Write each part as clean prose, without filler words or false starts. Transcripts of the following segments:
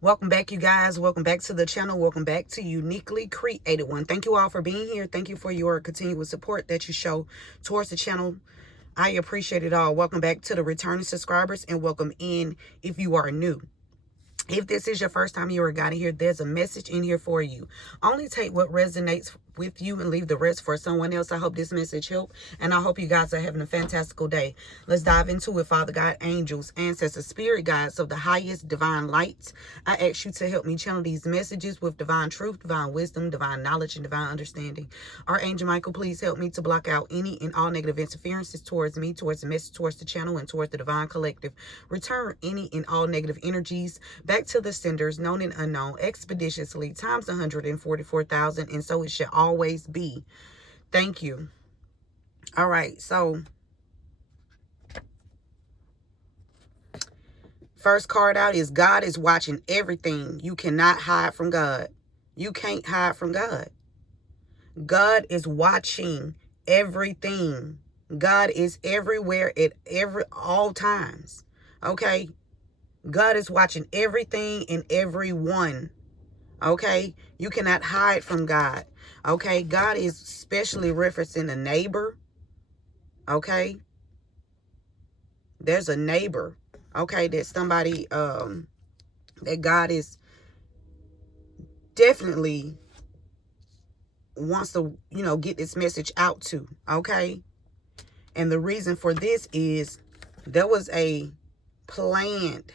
Welcome back, you guys. Welcome back to the channel. Welcome back to Uniquely Created One. Thank you all for being here. Thank you for your continuous support that you show towards the channel. I appreciate it all. Welcome back to the returning subscribers and welcome in if you are new. If this is your first time you are got here, there's a message in here for you. Only take what resonates with you and leave the rest for someone else. I hope this message helped, and I hope you guys are having a fantastical day. Let's dive into it. Father God, angels, ancestors, spirit guides of the highest divine lights, I ask you to help me channel these messages with divine truth, divine wisdom, divine knowledge, and divine understanding. Archangel Michael, please help me to block out any and all negative interferences towards me, towards the message, towards the channel, and towards the divine collective. Return any and all negative energies back to the senders, known and unknown, expeditiously, times 144,000, and so it should always be. Thank you. All right, so first card out is God is watching everything. You cannot hide from God. You can't hide from God. God is watching everything. God is everywhere at all times. Okay? God is watching everything and everyone. Okay? You cannot hide from God. Okay? God is especially referencing a neighbor. Okay? There's a neighbor. Okay? That somebody, that God is definitely wants to, get this message out to. Okay? And the reason for this is there was a planned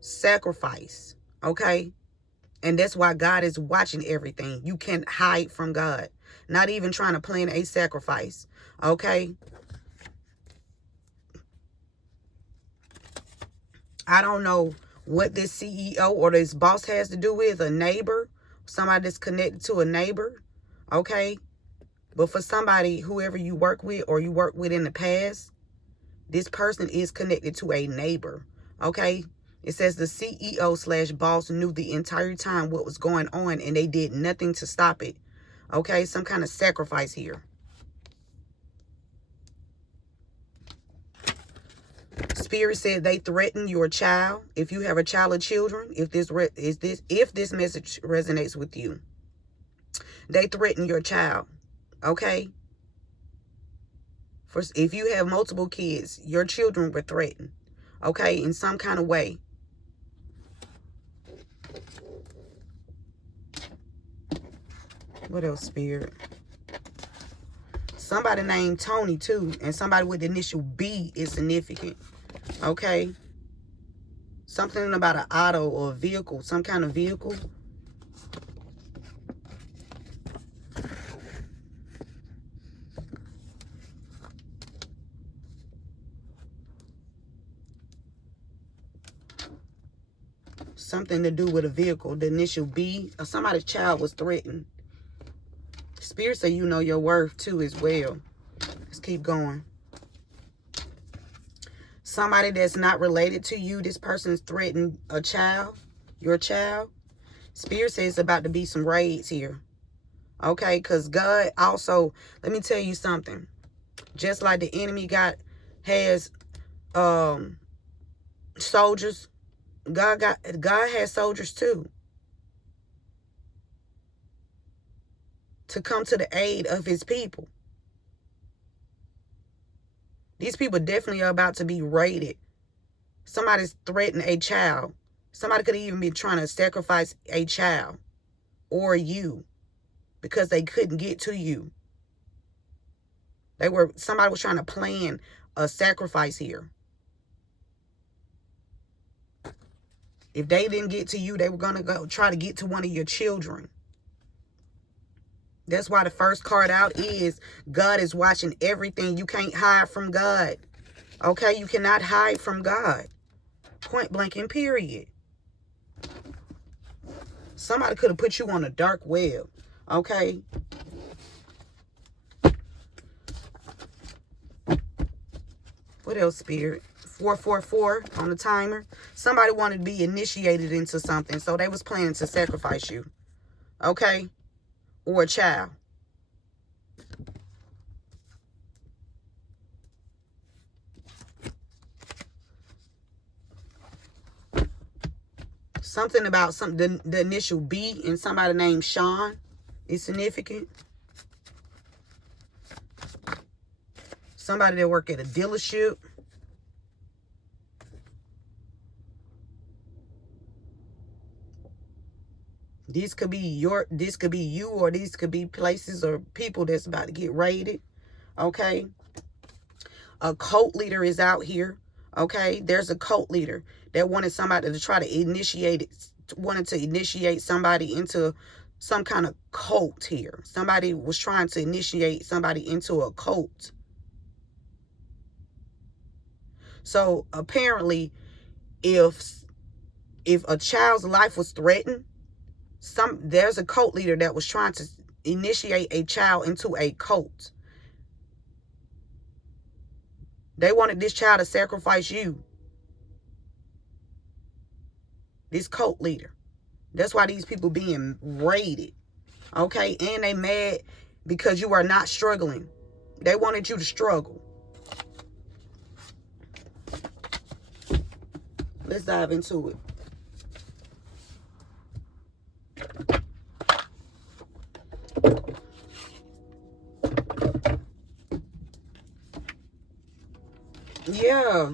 sacrifice. Okay? And that's why God is watching everything. You can't hide from God. Not even trying to plan a sacrifice. Okay? I don't know what this CEO or this boss has to do with a neighbor. Somebody that's connected to a neighbor. Okay? But for somebody, whoever you work with or you worked with in the past, this person is connected to a neighbor. Okay? It says the CEO/boss knew the entire time what was going on and they did nothing to stop it. Okay? Some kind of sacrifice here. Spirit said they threaten your child. If you have a child or children, if this message resonates with you, they threaten your child. Okay? If you have multiple kids, your children were threatened. Okay? In some kind of way. What else, Spirit? Somebody named Tony, too. And somebody with the initial B is significant. Okay? Something about an auto or a vehicle. Some kind of vehicle. Something to do with a vehicle. The initial B. Or somebody's child was threatened. Spirit say you know your worth too as well. Let's keep going. Somebody that's not related to you. This person's threatened a child. Your child. Spirit says it's about to be some raids here. Okay, because God also, let me tell you something. Just like the enemy has soldiers. God has soldiers too. To come to the aid of his people. These people definitely are about to be raided. Somebody's threatened a child. Somebody could even be trying to sacrifice a child or you because they couldn't get to you. Somebody was trying to plan a sacrifice here. If they didn't get to you, they were going to go try to get to one of your children. That's why the first card out is God is watching everything. You can't hide from God. Okay? You cannot hide from God. Point blank and period. Somebody could have put you on a dark web. Okay? What else, Spirit? 444 on the timer. Somebody wanted to be initiated into something, so they was planning to sacrifice you. Okay? Or a child. Something about the initial B in somebody named Sean is significant. Somebody that work at a dealership. This could be you, or these could be places or people that's about to get raided. Okay. A cult leader is out here. Okay. There's a cult leader that wanted somebody to try to initiate it, wanted to initiate somebody into some kind of cult here. Somebody was trying to initiate somebody into a cult. So apparently, if a child's life was threatened, there's a cult leader that was trying to initiate a child into a cult. They wanted this child to sacrifice you. This cult leader. That's why these people being raided. Okay? And they mad because you are not struggling. They wanted you to struggle. Let's dive into it. Yeah.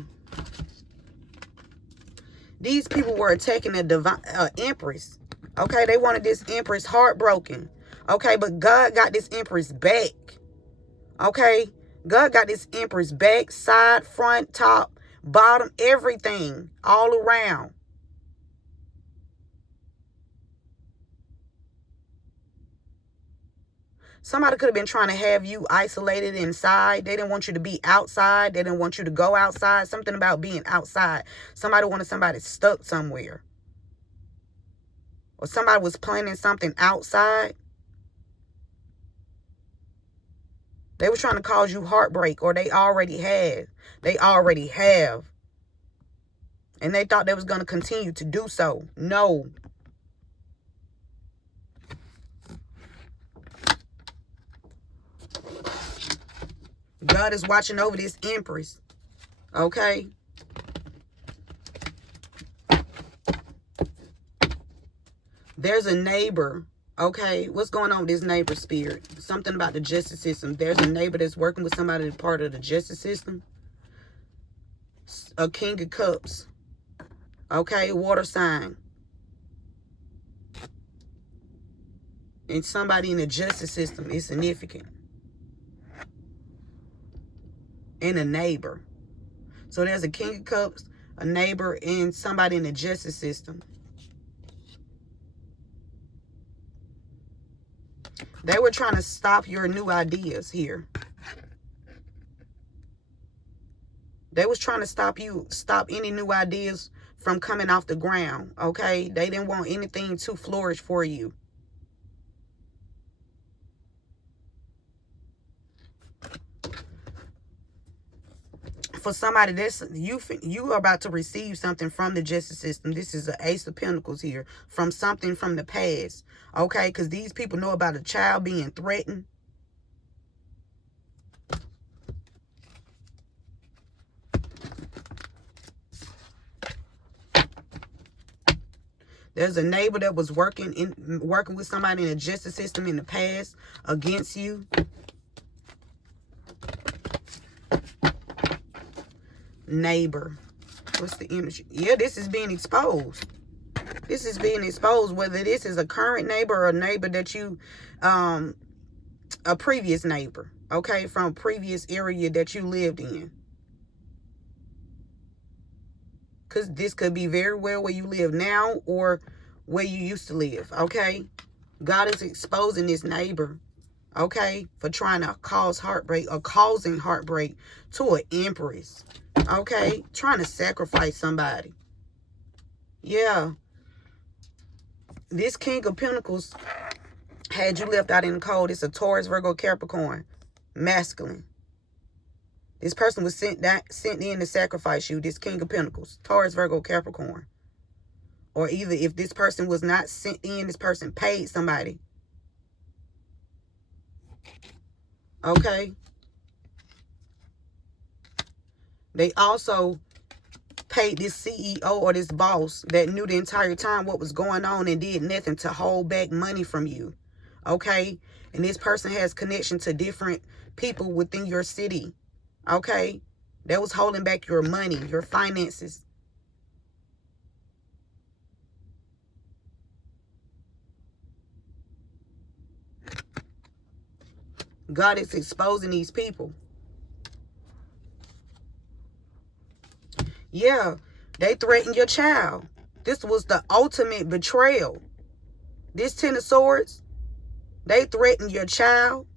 These people were attacking a divine empress. Okay, they wanted this empress heartbroken. Okay, but God got this empress back. Okay, God got this empress back, side, front, top, bottom, everything, all around. Somebody could have been trying to have you isolated inside. They didn't want you to be outside. They didn't want you to go outside. Something about being outside. Somebody wanted somebody stuck somewhere. Or somebody was planning something outside. They were trying to cause you heartbreak, or they already have. They already have. And they thought they was going to continue to do so. No. God is watching over this empress. Okay? There's a neighbor. Okay? What's going on with this neighbor spirit? Something about the justice system. There's a neighbor that's working with somebody that's part of the justice system. A King of Cups. Okay? Water sign. And somebody in the justice system is significant. And a neighbor. So there's a King of Cups, a neighbor, and somebody in the justice system. They were trying to stop your new ideas here. They was trying to stop any new ideas from coming off the ground, okay? They didn't want anything to flourish for you. For somebody, that's you are about to receive something from the justice system. This is an Ace of Pentacles here, from something from the past, okay? Because these people know about a child being threatened. There's a neighbor that was working with somebody in the justice system in the past against you. Neighbor. What's the energy? Yeah, this is being exposed. This is being exposed, whether this is a current neighbor or a neighbor that you, a previous neighbor, okay, from a previous area that you lived in. Because this could be very well where you live now or where you used to live, okay? God is exposing this neighbor, okay, for trying to cause heartbreak or causing heartbreak to an empress, okay? Trying to sacrifice somebody. Yeah. This King of Pentacles had you left out in the cold. It's a Taurus, Virgo, Capricorn, masculine. This person was sent in to sacrifice you. This King of Pentacles, Taurus, Virgo, Capricorn. Or either if this person was not sent in, this person paid somebody. Okay. They also paid this CEO or this boss that knew the entire time what was going on and did nothing to hold back money from you. Okay? And this person has connection to different people within your city. Okay? That was holding back your money, your finances. God is exposing these people. Yeah, they threatened your child. This was the ultimate betrayal. This Ten of Swords, they threatened your child.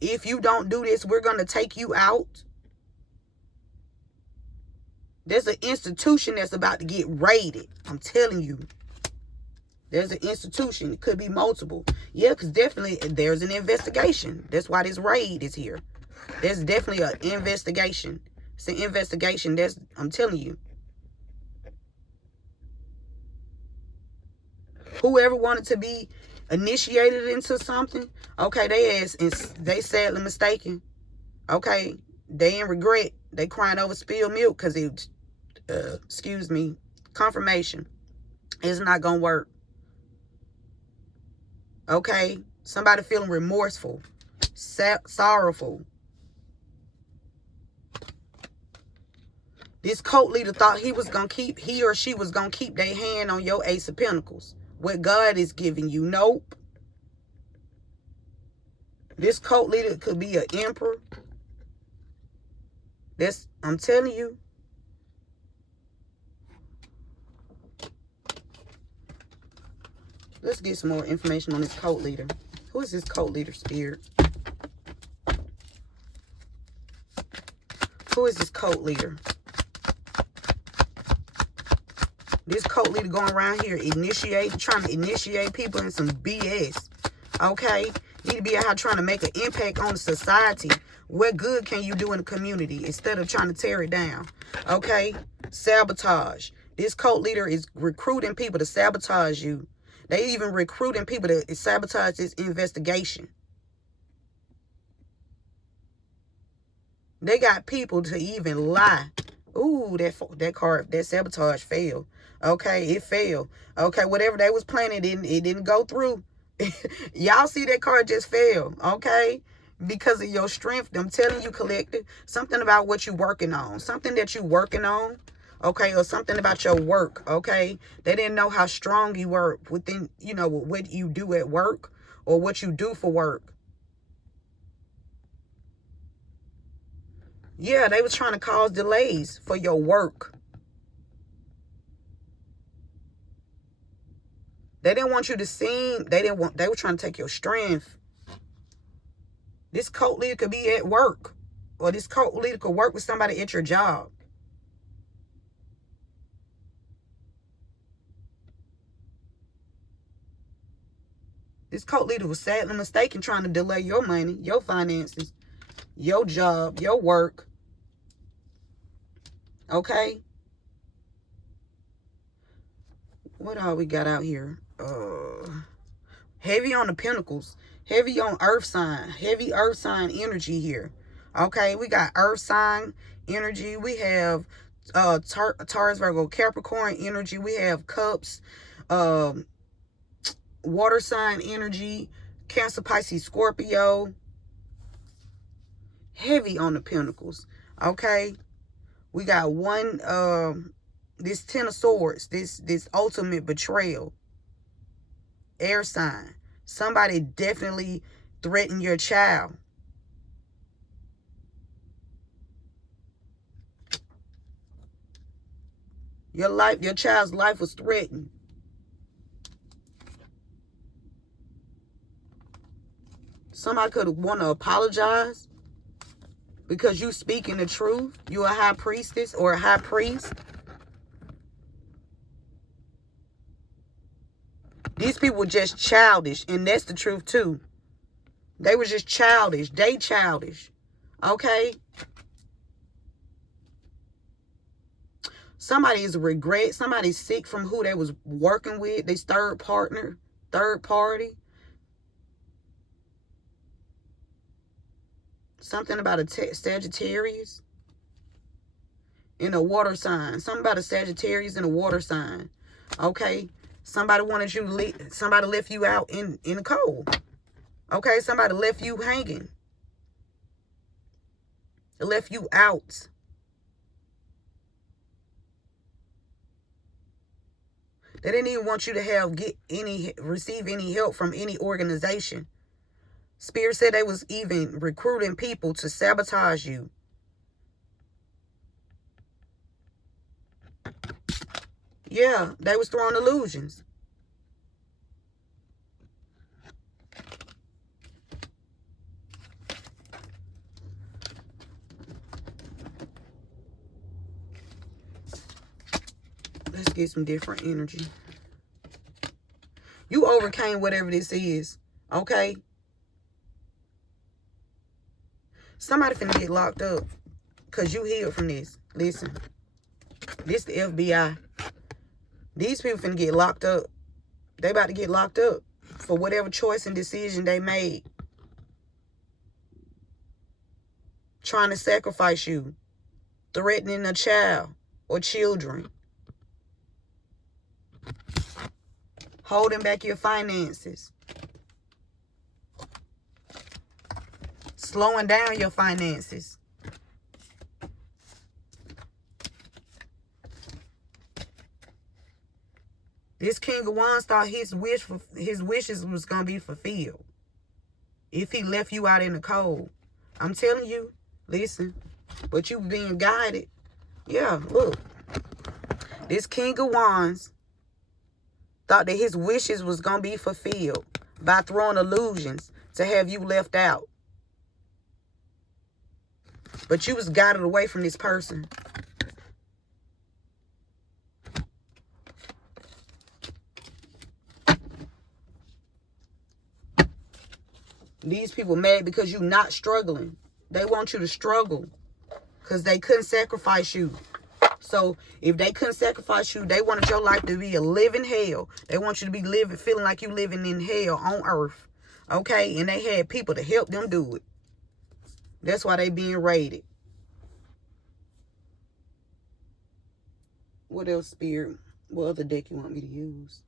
If you don't do this, we're going to take you out. There's an institution that's about to get raided. I'm telling you. There's an institution. It could be multiple. Yeah, because definitely there's an investigation. That's why this raid is here. There's definitely an investigation. It's an investigation. I'm telling you. Whoever wanted to be initiated into something, okay, they sadly mistaken. Okay, they in regret. They crying over spilled milk because it, excuse me, confirmation. It's not going to work. Okay, somebody feeling remorseful, sorrowful. This cult leader thought he or she was going to keep their hand on your Ace of Pentacles. What God is giving you. Nope. This cult leader could be an emperor. I'm telling you. Let's get some more information on this cult leader. Who is this cult leader, Spirit? Who is this cult leader? This cult leader going around here trying to initiate people in some BS. Okay? Need to be out here trying to make an impact on society. What good can you do in the community instead of trying to tear it down? Okay? Sabotage. This cult leader is recruiting people to sabotage you. They even recruiting people to sabotage this investigation. They got people to even lie. Ooh, that card, that sabotage failed. Okay, it failed. Okay, whatever they was planning, it didn't go through. Y'all see that card just failed. Okay, because of your strength. I'm telling you, collective, something about what you're working on, something that you're working on. Okay, or something about your work. Okay, they didn't know how strong you were within, what you do at work or what you do for work. Yeah, they was trying to cause delays for your work. They didn't want you to seem, they were trying to take your strength. This cult leader could be at work, or this cult leader could work with somebody at your job. This cult leader was sadly mistaken trying to delay your money, your finances, your job, your work. Okay? What all we got out here? Heavy on the pentacles. Heavy on earth sign. Heavy earth sign energy here. Okay? We got earth sign energy. We have Taurus, Virgo, Capricorn energy. We have cups. Water sign energy. Cancer, Pisces, Scorpio. Heavy on the pentacles. Okay? We got this Ten of Swords, this ultimate betrayal. Air sign. Somebody definitely threatened your child. Your child's life was threatened. Somebody could want to apologize because you speaking the truth. You're a high priestess or a high priest. These people were just childish, and that's the truth too. They were just childish. They childish. Okay? Somebody is a regret. Somebody's sick from who they was working with. This third party. Something about a Sagittarius in a water sign. Something about a Sagittarius in a water sign. Okay? Somebody wanted you to somebody left you out in the cold. Okay? Somebody left you hanging. Left you out. They didn't even want you to receive any help from any organization. Spirit said they was even recruiting people to sabotage you. Yeah, they was throwing illusions. Let's get some different energy. You overcame whatever this is, okay? Somebody finna get locked up because you healed from this. Listen, this the FBI. These people finna get locked up. They about to get locked up for whatever choice and decision they made. Trying to sacrifice you. Threatening a child or children. Holding back your finances. Slowing down your finances. This King of Wands thought his wishes was going to be fulfilled if he left you out in the cold. I'm telling you, listen, but you being guided. Yeah, look. This King of Wands thought that his wishes was going to be fulfilled by throwing illusions to have you left out. But you was guided away from this person. These people mad because you not struggling. They want you to struggle because they couldn't sacrifice you. So if they couldn't sacrifice you, they wanted your life to be a living hell. They want you to be feeling like you living in hell on earth. Okay? And they had people to help them do it. That's why they being raided. What else, Spirit? What other deck you want me to use?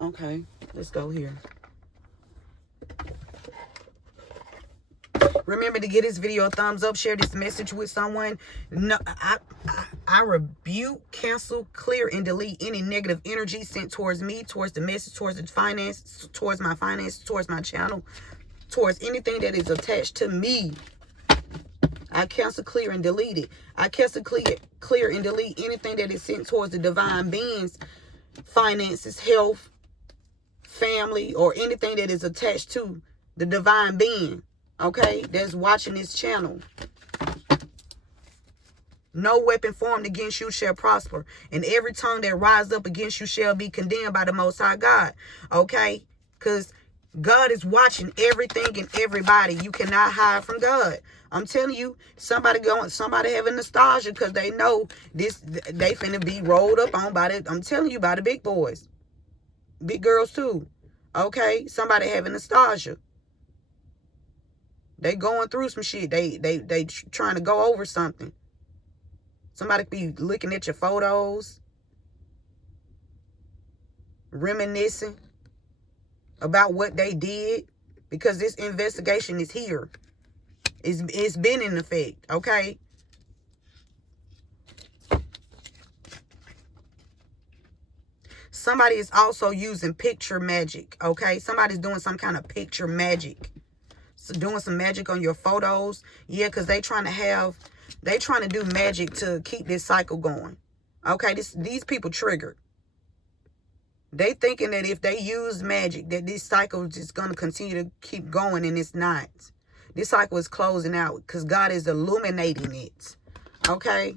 Okay, let's go here. Remember to give this video a thumbs up. Share this message with someone. No, I rebuke, cancel, clear, and delete any negative energy sent towards me, towards the message, towards the finance, towards my finances, towards my channel, towards anything that is attached to me. I cancel, clear, and delete it. I cancel, clear, and delete anything that is sent towards the divine beings, finances, health, family, or anything that is attached to the divine being. Okay, that's watching this channel. No weapon formed against you shall prosper, and every tongue that rises up against you shall be condemned by the Most High God. Okay, because God is watching everything and everybody. You cannot hide from God. I'm telling you, somebody having nostalgia because they know this. They finna be rolled up on by the. I'm telling you, by the big boys, big girls too. Okay, somebody having nostalgia. They going through some shit. They trying to go over something. Somebody be looking at your photos, reminiscing about what they did, because this investigation is here. It's been in effect, okay? Somebody is also using picture magic, okay? Somebody's doing some kind of picture magic. So doing some magic on your photos. Yeah, because they trying to do magic to keep this cycle going. Okay, these people triggered. They thinking that if they use magic, that this cycle is going to continue to keep going, and it's not. This cycle is closing out because God is illuminating it. Okay?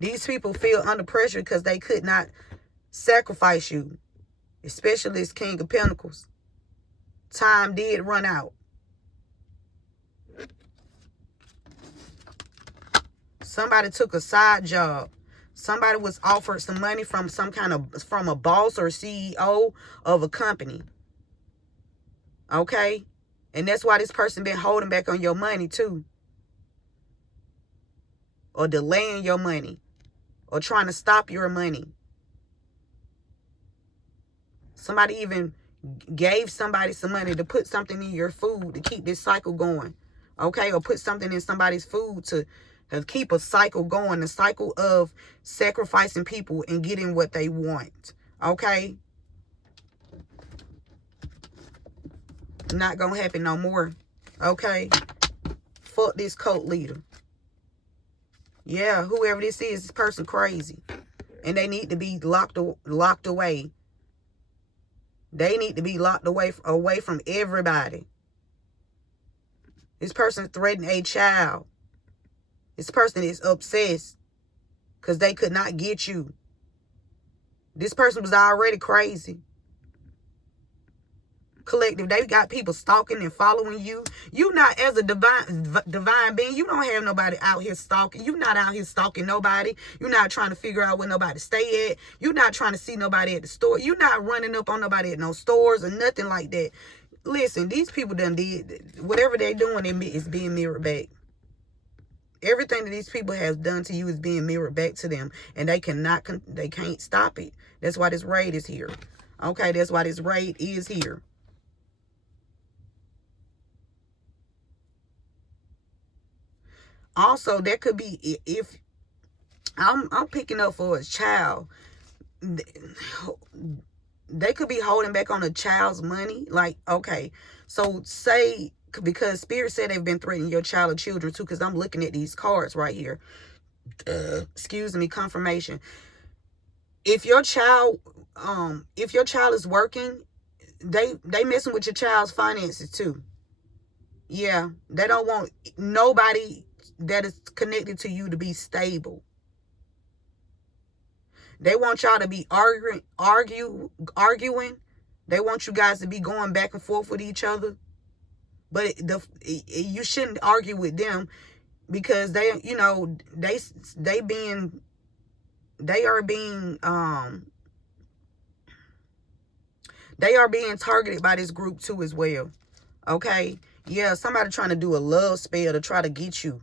These people feel under pressure because they could not sacrifice you. Especially this King of Pentacles. Time did run out. Somebody took a side job. Somebody was offered some money from from a boss or CEO of a company. Okay? And that's why this person been holding back on your money too. Or delaying your money. Or trying to stop your money. Somebody even gave somebody some money to put something in your food to keep this cycle going. Okay? Or put something in somebody's food to keep a cycle going. A cycle of sacrificing people and getting what they want. Okay? Not gonna happen no more. Okay? Fuck this cult leader. Yeah, whoever this is, this person crazy. And they need to be locked away. They need to be locked away from everybody. This person threatened a child. This person is obsessed because they could not get you. This person was already crazy. Collective, they got people stalking and following you. You not, as a divine being, you don't have nobody out here stalking. You not out here stalking nobody. You're not trying to figure out where nobody stay at. You're not trying to see nobody at the store. You're not running up on nobody at no stores or nothing like that. Listen, these people done did whatever they're doing is being mirrored back. Everything that these people have done to you is being mirrored back to them, and they can't stop it. That's why this raid is here. Okay, that's why this raid is here. Also, that could be, if I'm picking up for a child, they could be holding back on a child's money. Like, okay, so say, because Spirit said they've been threatening your child or children too, because I'm looking at these cards right here. Excuse me, confirmation. If your child is working, they messing with your child's finances too. Yeah, they don't want nobody that is connected to you to be stable. They want y'all to be arguing. They want you guys to be going back and forth with each other. But you shouldn't argue with them, because they are being targeted by this group too as well. Okay? Yeah, somebody trying to do a love spell to try to get you.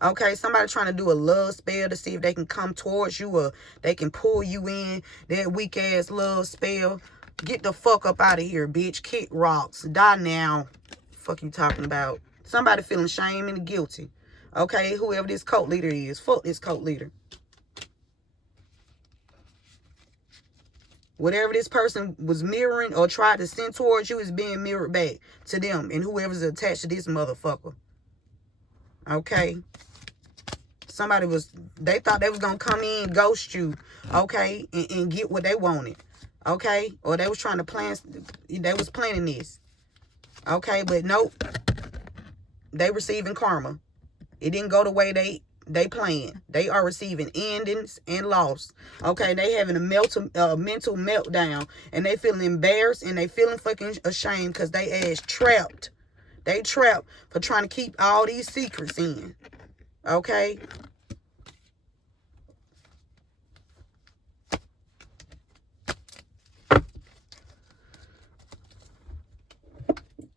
Okay, somebody trying to do a love spell to see if they can come towards you or they can pull you in. That weak ass love spell. Get the fuck up out of here, bitch. Kick rocks. Die now. Fuck you talking about? Somebody feeling shame and guilty. Okay, whoever this cult leader is. Fuck this cult leader. Whatever this person was mirroring or tried to send towards you is being mirrored back to them and whoever's attached to this motherfucker. Okay. They thought they was going to come in, ghost you, okay, and get what they wanted, okay? Or they was trying to planning this, okay? But nope, they receiving karma. It didn't go the way they planned. They are receiving endings and loss, okay? They having a mental meltdown, and they feeling embarrassed, and they feeling fucking ashamed because they ass trapped. They trapped for trying to keep all these secrets in, okay?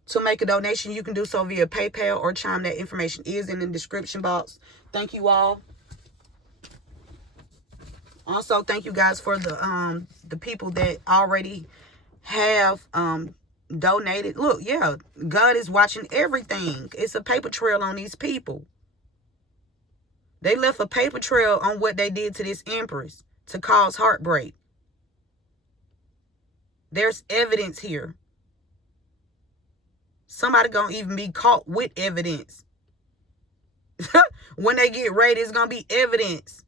To make a donation, you can do so via PayPal or Chime. That information is in the description box. Thank you all. Also, thank you guys for the people that already have donated. Look, yeah, God is watching everything. It's a paper trail on these people. They left a paper trail on what they did to this Empress to cause heartbreak. There's evidence here. Somebody gonna even be caught with evidence. When they get raided, it's gonna be evidence.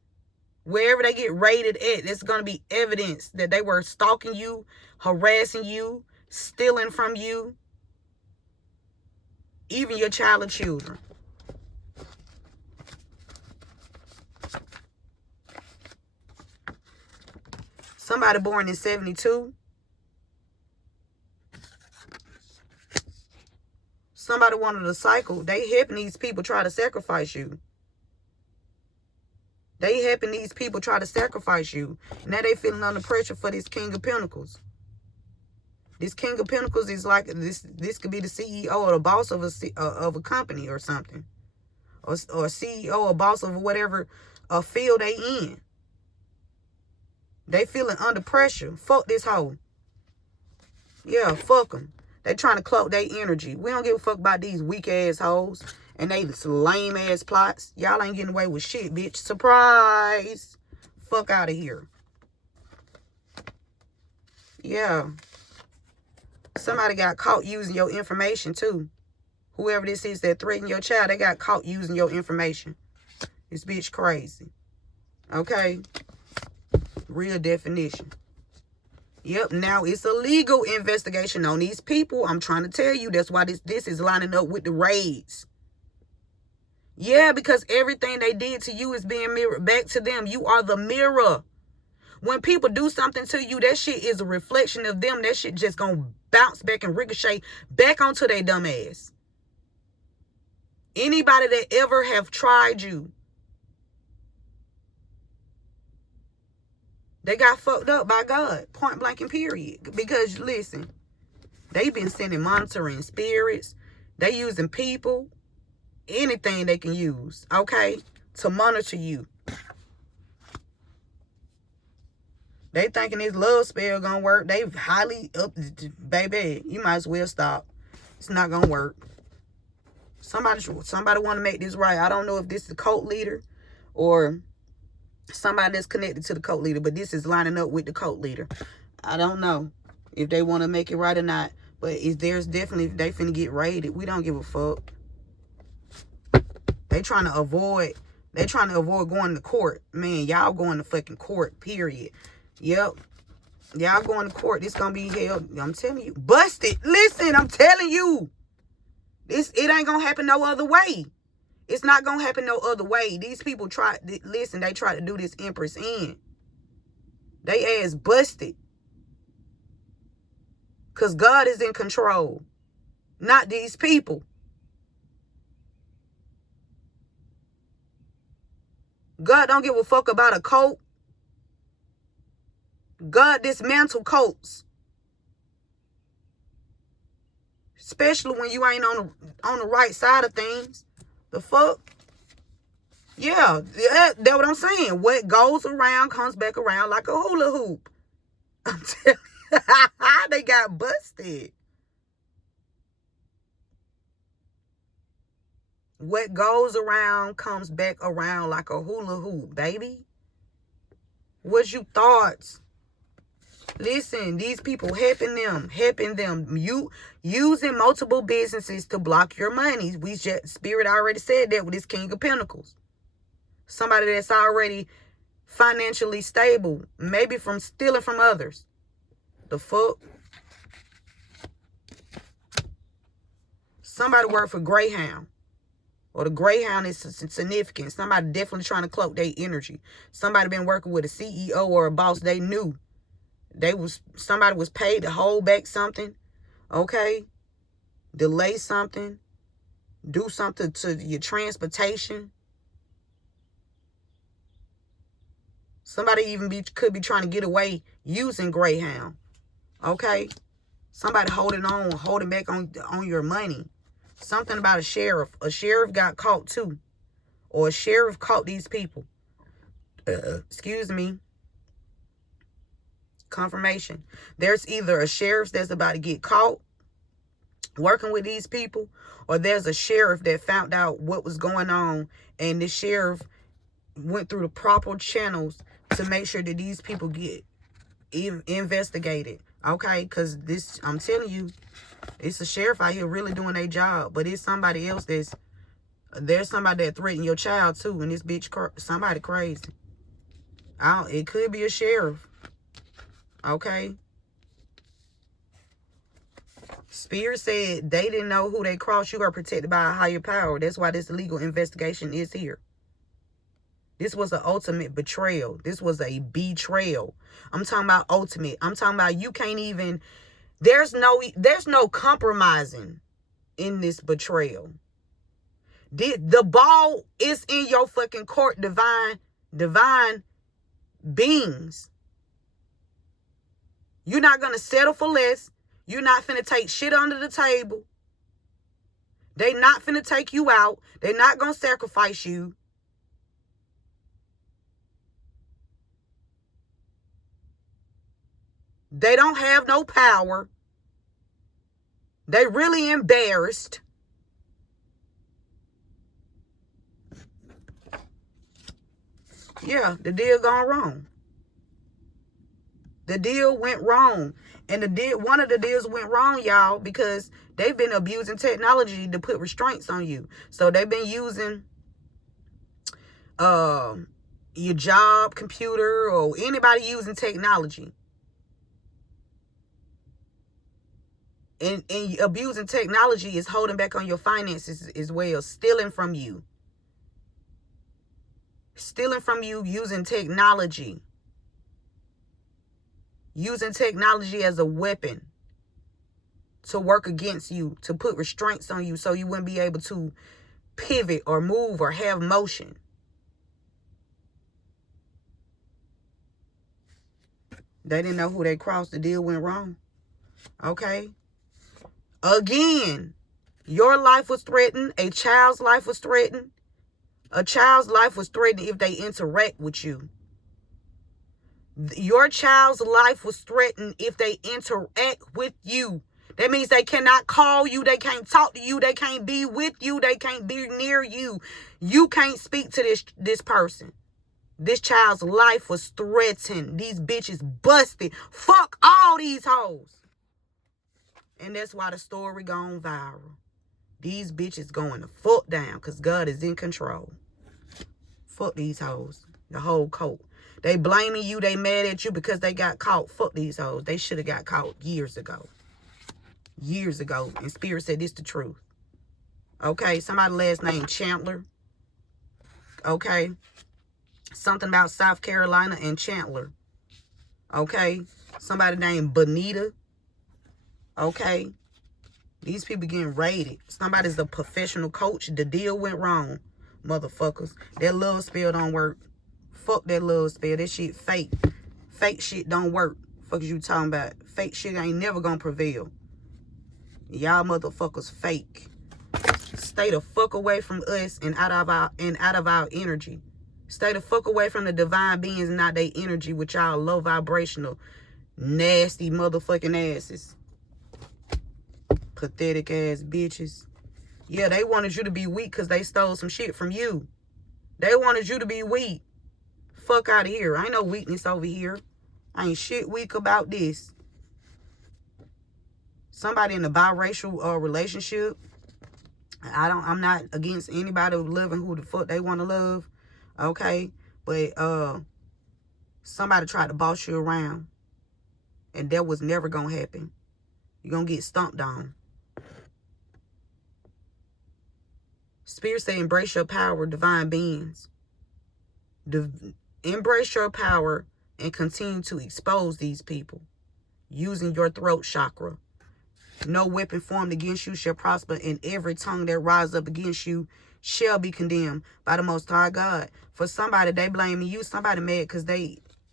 Wherever they get raided at, it's gonna be evidence that they were stalking you, harassing you, stealing from you, even your child or children. Somebody born in 72. Somebody wanted a cycle. They helping these people try to sacrifice you. They helping these people try to sacrifice you. Now they feeling under pressure for this King of Pentacles. This King of Pentacles is like this. This could be the CEO or the boss of a company or something, or CEO or boss of whatever field they in. They feeling under pressure. Fuck this hoe. Yeah, fuck them. They trying to cloak their energy. We don't give a fuck about these weak ass hoes and they lame ass plots. Y'all ain't getting away with shit, bitch. Surprise. Fuck out of here. Yeah. Somebody got caught using your information too. Whoever this is that threatened your child, they got caught using your information. This bitch crazy. Okay. Real definition. Yep, now it's a legal investigation on these people. I'm trying to tell you, that's why this is lining up with the raids. Yeah, because everything they did to you is being mirrored back to them. You are the mirror. When people do something to you, that shit is a reflection of them. That shit just gonna bounce back and ricochet back onto their dumb ass. Anybody that ever have tried you, they got fucked up by God, point blank and period. Because, listen, they've been sending monitoring spirits. They using people, anything they can use, okay, to monitor you. They thinking this love spell gonna work. They highly up, baby, you might as well stop. It's not gonna work. Somebody want to make this right. I don't know if this is a cult leader or somebody that's connected to the cult leader, but this is lining up with the cult leader. I don't know if they want to make it right or not, but there's definitely, they finna get raided. We don't give a fuck. They trying to avoid going to court. Man, y'all going to fucking court, period. Yep. Y'all going to court. This gonna be held, I'm telling you. Busted. Listen, I'm telling you. It ain't gonna happen no other way. It's not going to happen no other way. These people they tried to do this Empress in. They ass busted. Because God is in control. Not these people. God don't give a fuck about a cult. God dismantle cults. Especially when you ain't on the right side of things. The fuck? Yeah, that's what I'm saying. What goes around comes back around like a hula hoop. I'm telling you, they got busted. What goes around comes back around like a hula hoop, baby. What's your thoughts? Listen, these people helping them. You using multiple businesses to block your money. Spirit already said that with this King of Pentacles. Somebody that's already financially stable, maybe from stealing from others. The fuck? Somebody work for Greyhound. Or the Greyhound is significant. Somebody definitely trying to cloak their energy. Somebody been working with a CEO or a boss they knew. Somebody was paid to hold back something, okay? Delay something, do something to your transportation. Somebody even could be trying to get away using Greyhound, okay? Somebody holding back on your money. Something about a sheriff. A sheriff got caught too, or a sheriff caught these people. Excuse me. Confirmation. There's either a sheriff that's about to get caught working with these people, or there's a sheriff that found out what was going on, and the sheriff went through the proper channels to make sure that these people get investigated. Okay, because I'm telling you, it's a sheriff out here really doing their job, but it's somebody else there's somebody that threatened your child too, and this bitch somebody crazy. It could be a sheriff. Okay. Spirit said they didn't know who they crossed. You are protected by a higher power. That's why this legal investigation is here. This was an ultimate betrayal. This was a betrayal. I'm talking about ultimate. I'm talking about you can't even, there's no compromising in this betrayal. The ball is in your fucking court, divine beings. You're not going to settle for less. You're not finna take shit under the table. They not finna take you out. They not gonna sacrifice you. They don't have no power. They really embarrassed. Yeah, the deal gone wrong. The deal went wrong. And one of the deals went wrong, y'all, because they've been abusing technology to put restraints on you. So they've been using your job, computer, or anybody using technology. And abusing technology is holding back on your finances as well, stealing from you. Stealing from you using technology. Using technology as a weapon to work against you, to put restraints on you so you wouldn't be able to pivot or move or have motion. They didn't know who they crossed. The deal went wrong. Okay? Again, your life was threatened. A child's life was threatened. A child's life was threatened if they interact with you. Your child's life was threatened if they interact with you. That means they cannot call you. They can't talk to you. They can't be with you. They can't be near you. You can't speak to this person. This child's life was threatened. These bitches busted. Fuck all these hoes. And that's why the story gone viral. These bitches going the fuck down because God is in control. Fuck these hoes. The whole coat. They blaming you. They mad at you because they got caught. Fuck these hoes. They should have got caught years ago. Years ago. And Spirit said this the truth. Okay. Somebody last name Chandler. Okay. Something about South Carolina and Chandler. Okay. Somebody named Bonita. Okay. These people getting raided. Somebody's a professional coach. The deal went wrong. Motherfuckers. That love spell don't work. Fuck that love spell. That shit fake. Fake shit don't work. Fuck is you talking about? Fake shit ain't never gonna prevail. Y'all motherfuckers fake. Stay the fuck away from us and out of our energy. Stay the fuck away from the divine beings and not their energy with y'all low vibrational, nasty motherfucking asses. Pathetic ass bitches. Yeah, they wanted you to be weak because they stole some shit from you. They wanted you to be weak. Fuck out of here. Ain't no weakness over here. Ain't shit weak about this. Somebody in a biracial relationship. I'm not against anybody loving who the fuck they want to love. Okay? But somebody tried to boss you around. And that was never gonna happen. You're gonna get stomped on. Spirit say embrace your power, divine beings. Embrace your power and continue to expose these people using your throat chakra. No weapon formed against you shall prosper, and every tongue that rises up against you shall be condemned by the Most High God. For somebody, they blaming you. Somebody mad because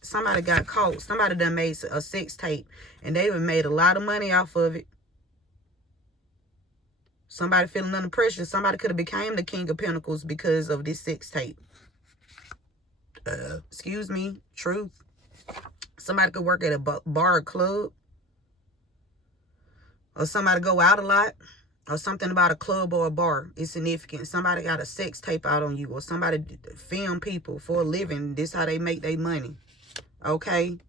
somebody got caught. Somebody done made a sex tape, and they even made a lot of money off of it. Somebody feeling under pressure. Somebody could have became the King of Pentacles because of this sex tape. Excuse me. Truth. Somebody could work at a bar or club. Or somebody go out a lot. Or something about a club or a bar is significant. Somebody got a sex tape out on you. Or somebody film people for a living. This is how they make their money. Okay?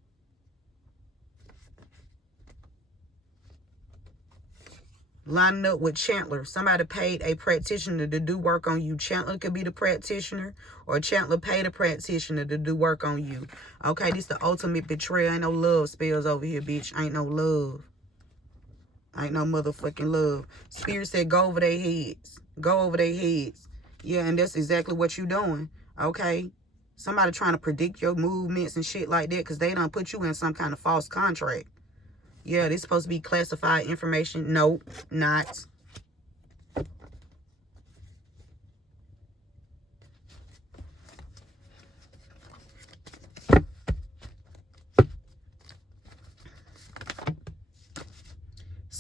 Lining up with Chandler. Somebody paid a practitioner to do work on you. Chandler could be the practitioner, or Chandler paid a practitioner to do work on you. Okay, this the ultimate betrayal. Ain't no love spells over here, bitch. Ain't no love. Ain't no motherfucking love. Spirit said go over their heads. Go over their heads. Yeah, and that's exactly what you doing. Okay? Somebody trying to predict your movements and shit like that because they done put you in some kind of false contract. Yeah, this supposed to be classified information. Nope, not.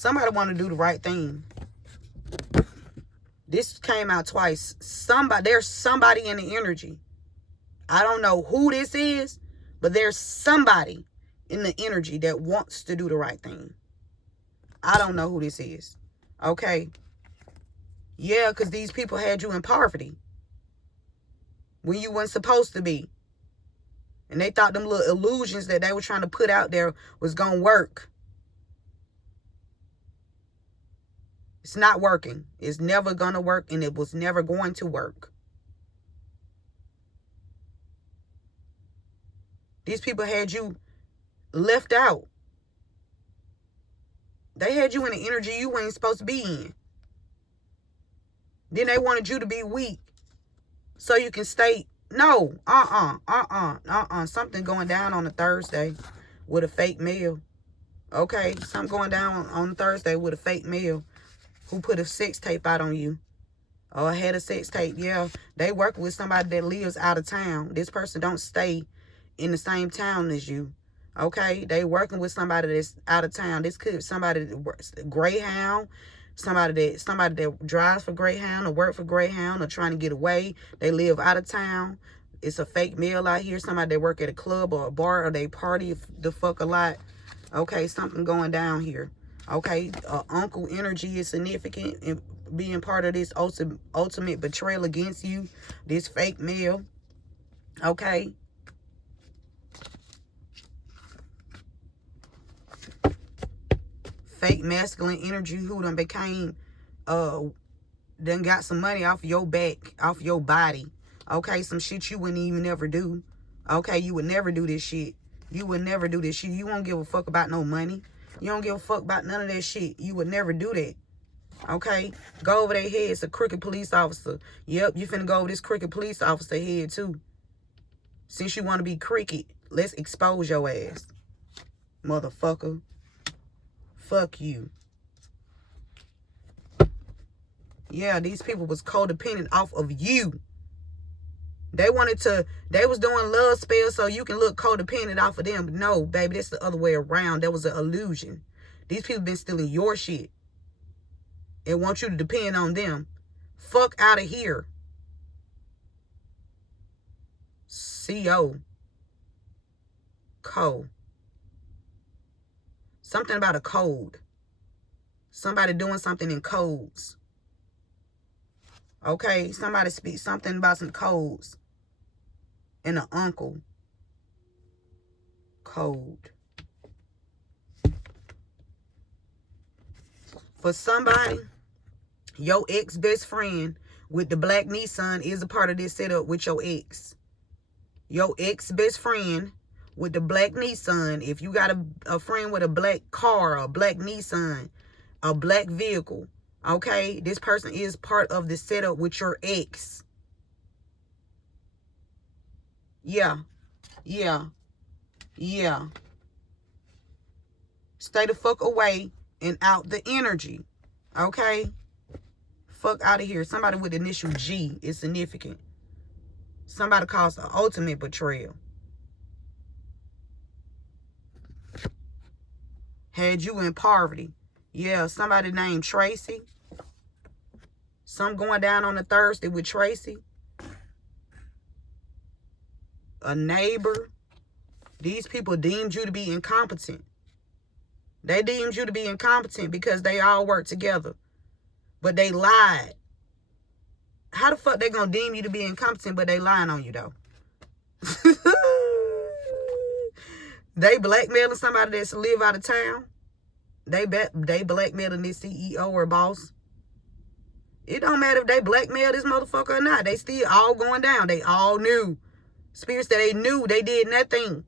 Somebody want to do the right thing. This came out twice. There's somebody in the energy. I don't know who this is, but there's somebody in the energy that wants to do the right thing. I don't know who this is. Okay. Yeah, because these people had you in poverty when you weren't supposed to be. And they thought them little illusions that they were trying to put out there was going to work. It's not working. It's never going to work, and it was never going to work. These people had you left out. They had you in the energy you ain't supposed to be in. Then they wanted you to be weak so you can stay. No, something going down on a Thursday with a fake male. Okay, something going down on a Thursday with a fake male who put a sex tape out on you. Or had a sex tape. Yeah, they work with somebody that lives out of town. This person don't stay in the same town as you. Okay, they working with somebody that's out of town. This could be somebody that works Greyhound, somebody that drives for Greyhound or work for Greyhound or trying to get away. They live out of town. It's a fake male out here. Somebody that work at a club or a bar, or they party the fuck a lot. Okay, something going down here. Okay, uncle energy is significant in being part of this ultimate betrayal against you. This fake male. Okay. Fake masculine energy who done became, done got some money off your back, off your body. Okay, some shit you wouldn't even ever do. Okay, you would never do this shit. You would never do this shit. You won't give a fuck about no money. You don't give a fuck about none of that shit. You would never do that. Okay, go over their heads, a crooked police officer. Yep, you finna go over this crooked police officer head too. Since you want to be crooked, let's expose your ass, motherfucker. Fuck you. Yeah, these people was codependent off of you. They was doing love spells so you can look codependent off of them. No, baby, that's the other way around. That was an illusion. These people been stealing your shit and want you to depend on them. Fuck out of here. C.O. Co. Something about a code. Somebody doing something in codes. Okay, somebody speak something about some codes. And an uncle. Code. For somebody, your ex-best friend with the black Nissan is a part of this setup with your ex. Your ex-best friend with the black Nissan, if you got a friend with a black car, a black Nissan, a black vehicle, okay, this person is part of the setup with your ex. Yeah. Stay the fuck away and out the energy, okay? Fuck out of here. Somebody with the initial G is significant. Somebody caused an ultimate betrayal. Had you in poverty. Yeah, somebody named Tracy. Some going down on a Thursday with Tracy. A neighbor. These people deemed you to be incompetent. They deemed you to be incompetent because they all work together. But they lied. How the fuck they gonna deem you to be incompetent but they lying on you though? They blackmailing somebody that's live out of town. They blackmailing this CEO or boss. It don't matter if they blackmail this motherfucker or not. They still all going down. They all knew. Spirits that they knew they did nothing.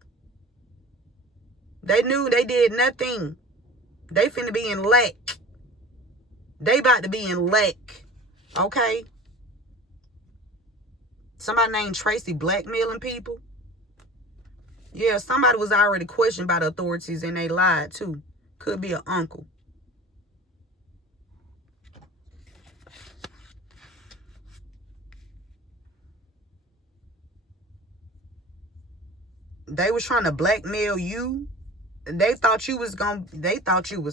They knew they did nothing. They finna be in lack. They about to be in lack. Okay? Somebody named Tracy blackmailing people. Yeah, somebody was already questioned by the authorities and they lied too. Could be an uncle. They was trying to blackmail you. They thought you was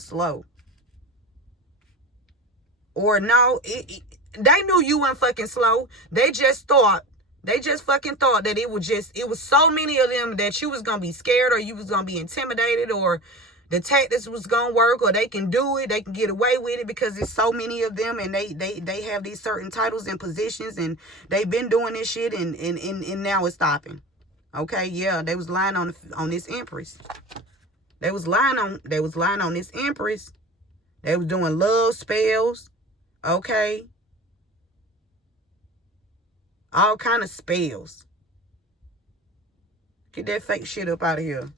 slow. Or no, they knew you weren't fucking slow. They just fucking thought that it was so many of them that you was going to be scared, or you was going to be intimidated, or the tactics was going to work, or they can do it, they can get away with it because there's so many of them, and they have these certain titles and positions, and they've been doing this shit, and now it's stopping. Okay, yeah, they was lying on this Empress. They was lying on this Empress. They was doing love spells. Okay. All kind of spells. Get that fake shit up out of here.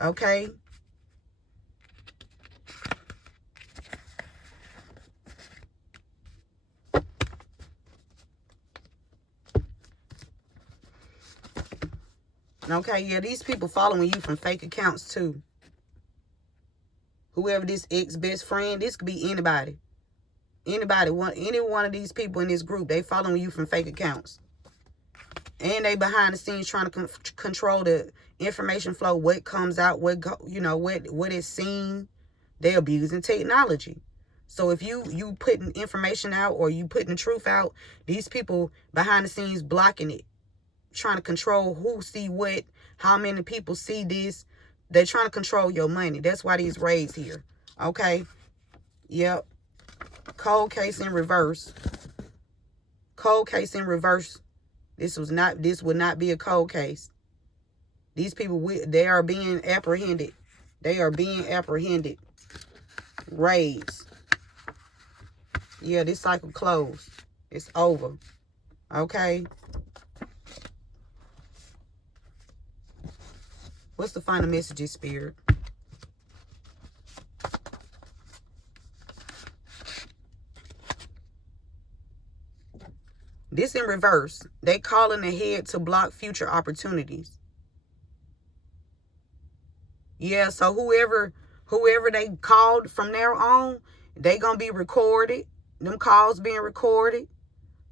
Okay. Okay, yeah, these people following you from fake accounts too. Whoever this ex-best friend, this could be anybody. Any one of these people in this group, they following you from fake accounts. And they behind the scenes trying to control the information flow, what comes out, what is seen. They're abusing technology. So if you putting information out, or you putting the truth out, these people behind the scenes blocking it, trying to control who see what, how many people see this. They're trying to control your money. That's why these raids here. Okay. Yep. Cold case in reverse. Cold case in reverse. This would not be a cold case. These people, they are being apprehended. They are being apprehended. Raids. Yeah, this cycle closed. It's over. Okay. What's the final messages, Spirit? This in reverse. They calling ahead to block future opportunities. Yeah, so whoever they called from there on, they gonna be recorded. Them calls being recorded.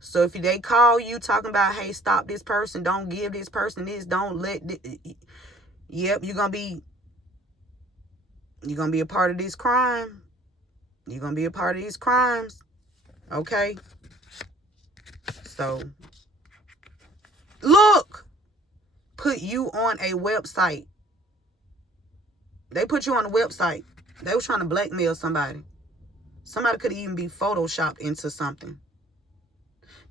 So if they call you talking about, hey, stop this person, don't give this person this, don't let yep, you're gonna be a part of this crime. You're gonna be a part of these crimes. Okay. So look, put you on a website. They put you on a website. They were trying to blackmail somebody. Somebody could even be photoshopped into something.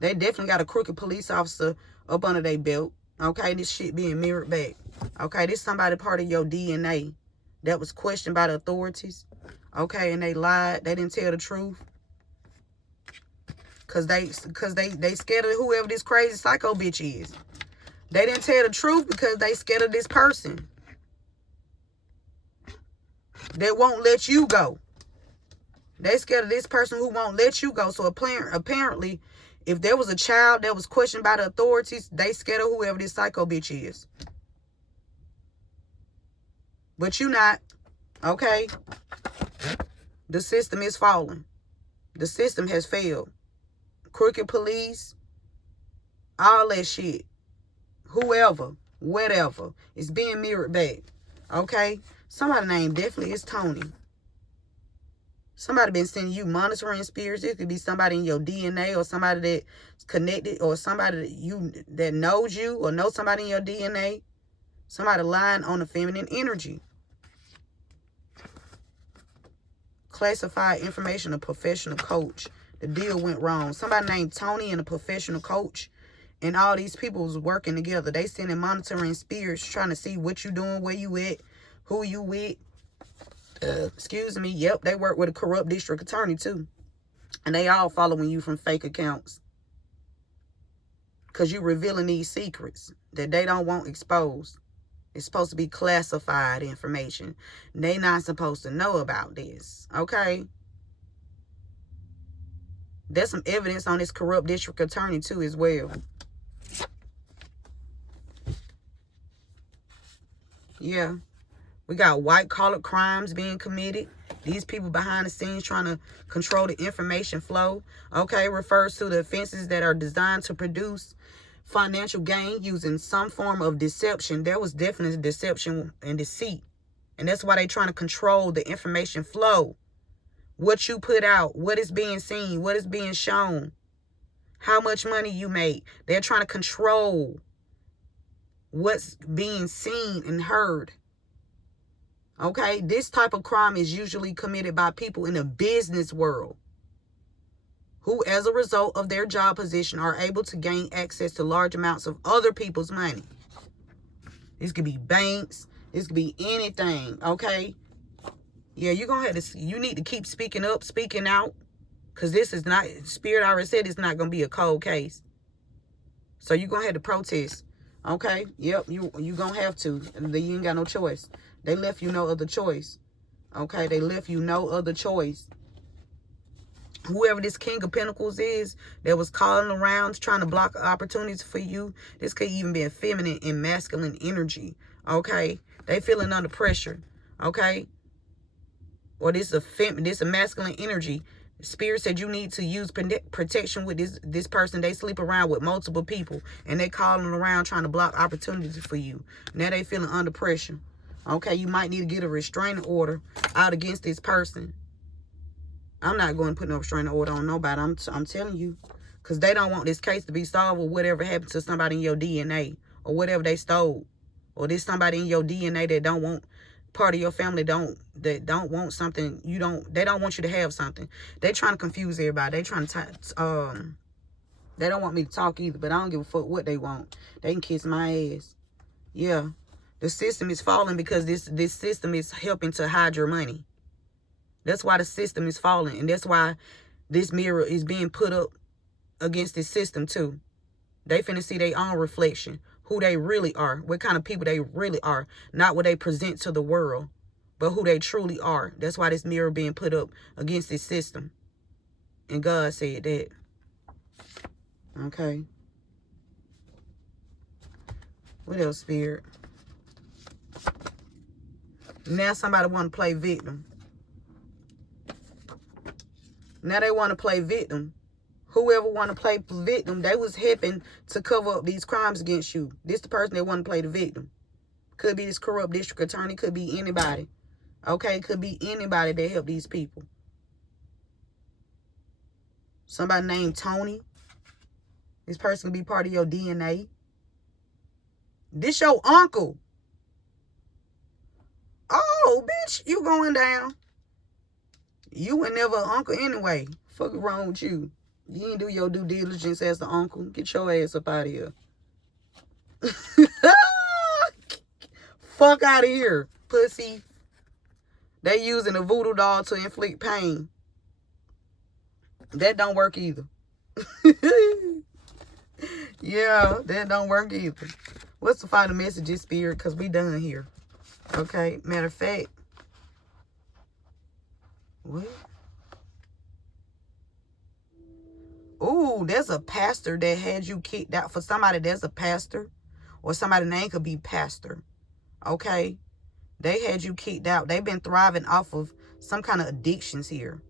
They definitely got a crooked police officer up under their belt. Okay, this shit being mirrored back. Okay, this somebody part of your DNA that was questioned by the authorities. Okay, and they lied. They didn't tell the truth. Cause they scared of whoever this crazy psycho bitch is. They didn't tell the truth because they scared of this person. They won't let you go. They scared of this person who won't let you go. So apparently, if there was a child that was questioned by the authorities, they scared of whoever this psycho bitch is. But you not. Okay? The system is falling. The system has failed. Crooked police, all that shit. Whoever, whatever, is being mirrored back. Okay? Somebody named definitely is Tony. Somebody been sending you monitoring spirits. It could be somebody in your DNA, or somebody that's connected, or somebody that knows you, or know somebody in your DNA. Somebody lying on the feminine energy. Classified information, a professional coach. The deal went wrong. Somebody named Tony and a professional coach, and all these people was working together. They sending monitoring spirits, trying to see what you doing, where you at, who you with. Excuse me. Yep, they work with a corrupt district attorney too. And they all following you from fake accounts. Because you revealing these secrets that they don't want exposed. It's supposed to be classified information. They not supposed to know about this. Okay? There's some evidence on this corrupt district attorney too as well. Yeah. We got white-collar crimes being committed. These people behind the scenes trying to control the information flow. Okay, refers to the offenses that are designed to produce financial gain using some form of deception. There was definitely deception and deceit. And that's why they're trying to control the information flow. what you put out, what is being seen, what is being shown, how much money you make. They're trying to control what's being seen and heard. Okay, this type of crime is usually committed by people in the business world who, as a result of their job position, are able to gain access to large amounts of other people's money. This could be banks. This could be anything, okay? Yeah, you're going to have to, you need to keep speaking up, speaking out, because this is not, Spirit already said it's not going to be a cold case. So you're going to have to protest, okay? Yep, you going to have to. You ain't got no choice. They left you no other choice, okay? They left you no other choice. Whoever this King of Pentacles is that was calling around trying to block opportunities for you, this could even be a feminine and masculine energy, okay? They feeling under pressure, okay? Or this a masculine energy. Spirit said you need to use protection with this person. They sleep around with multiple people, and they calling around trying to block opportunities for you. Now they feeling under pressure, okay? You might need to get a restraining order out against this person. I'm not going to put no restraining order on nobody. I'm telling you. Because they don't want this case to be solved or whatever happened to somebody in your DNA. Or whatever they stole. Or there's somebody in your DNA that don't want, part of your family that don't want something. They don't want you to have something. They trying to confuse everybody. They trying to, they don't want me to talk either. But I don't give a fuck what they want. They can kiss my ass. Yeah. The system is falling because this system is helping to hide your money. That's why the system is falling. And that's why this mirror is being put up against this system too. They finna see their own reflection. Who they really are. What kind of people they really are. Not what they present to the world. But who they truly are. That's why this mirror being put up against this system. And God said that. Okay. What else, Spirit? Now somebody want to play victim. Now they want to play victim. Whoever want to play victim, they was helping to cover up these crimes against you. This the person that want to play the victim. Could be this corrupt district attorney. Could be anybody. Okay? Could be anybody that helped these people. Somebody named Tony. This person could be part of your DNA. This your uncle. Oh, bitch, you going down. You were never an uncle anyway. Fuck wrong with you. You didn't do your due diligence as the uncle. Get your ass up out of here. Fuck out of here, pussy. They using a voodoo doll to inflict pain. That don't work either. Yeah, that don't work either. What's the final message, Spirit? Because we done here. Okay, matter of fact. What? Ooh, there's a pastor that had you kicked out. For somebody, there's a pastor. Or somebody's name could be pastor. Okay? They had you kicked out. They've been thriving off of some kind of addictions here.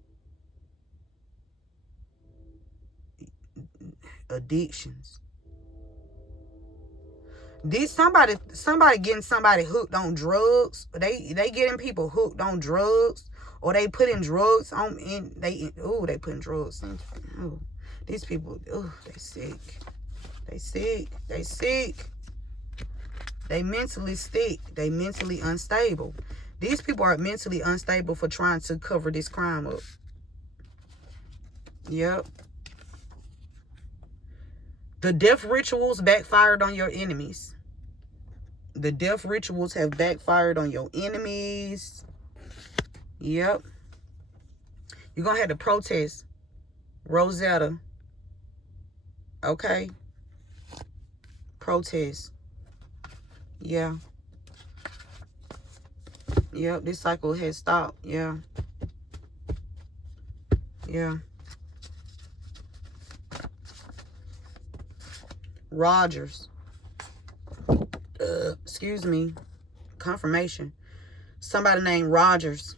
Addictions. Did somebody getting somebody hooked on drugs? They getting people hooked on drugs. Or they putting drugs on they putting drugs in. Oh, these people, they sick. They sick. They sick. They mentally sick. They mentally unstable. These people are mentally unstable for trying to cover this crime up. Yep. The death rituals backfired on your enemies. The death rituals have backfired on your enemies. Yep. You're going to have to protest Rosetta. Okay? Protest. Yeah. Yep, this cycle has stopped. Yeah. Yeah. Rogers. Excuse me. Confirmation. Somebody named Rogers.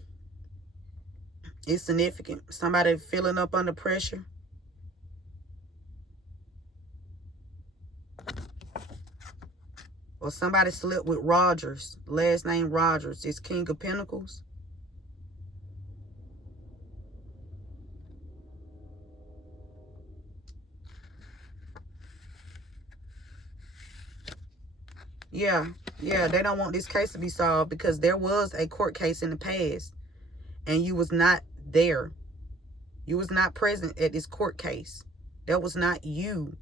It's significant. Somebody feeling up under pressure. Or somebody slept with Rogers. Last name Rogers. It's King of Pentacles. Yeah, they don't want this case to be solved because there was a court case in the past and you was not there. You was not present at this court case. That was not you.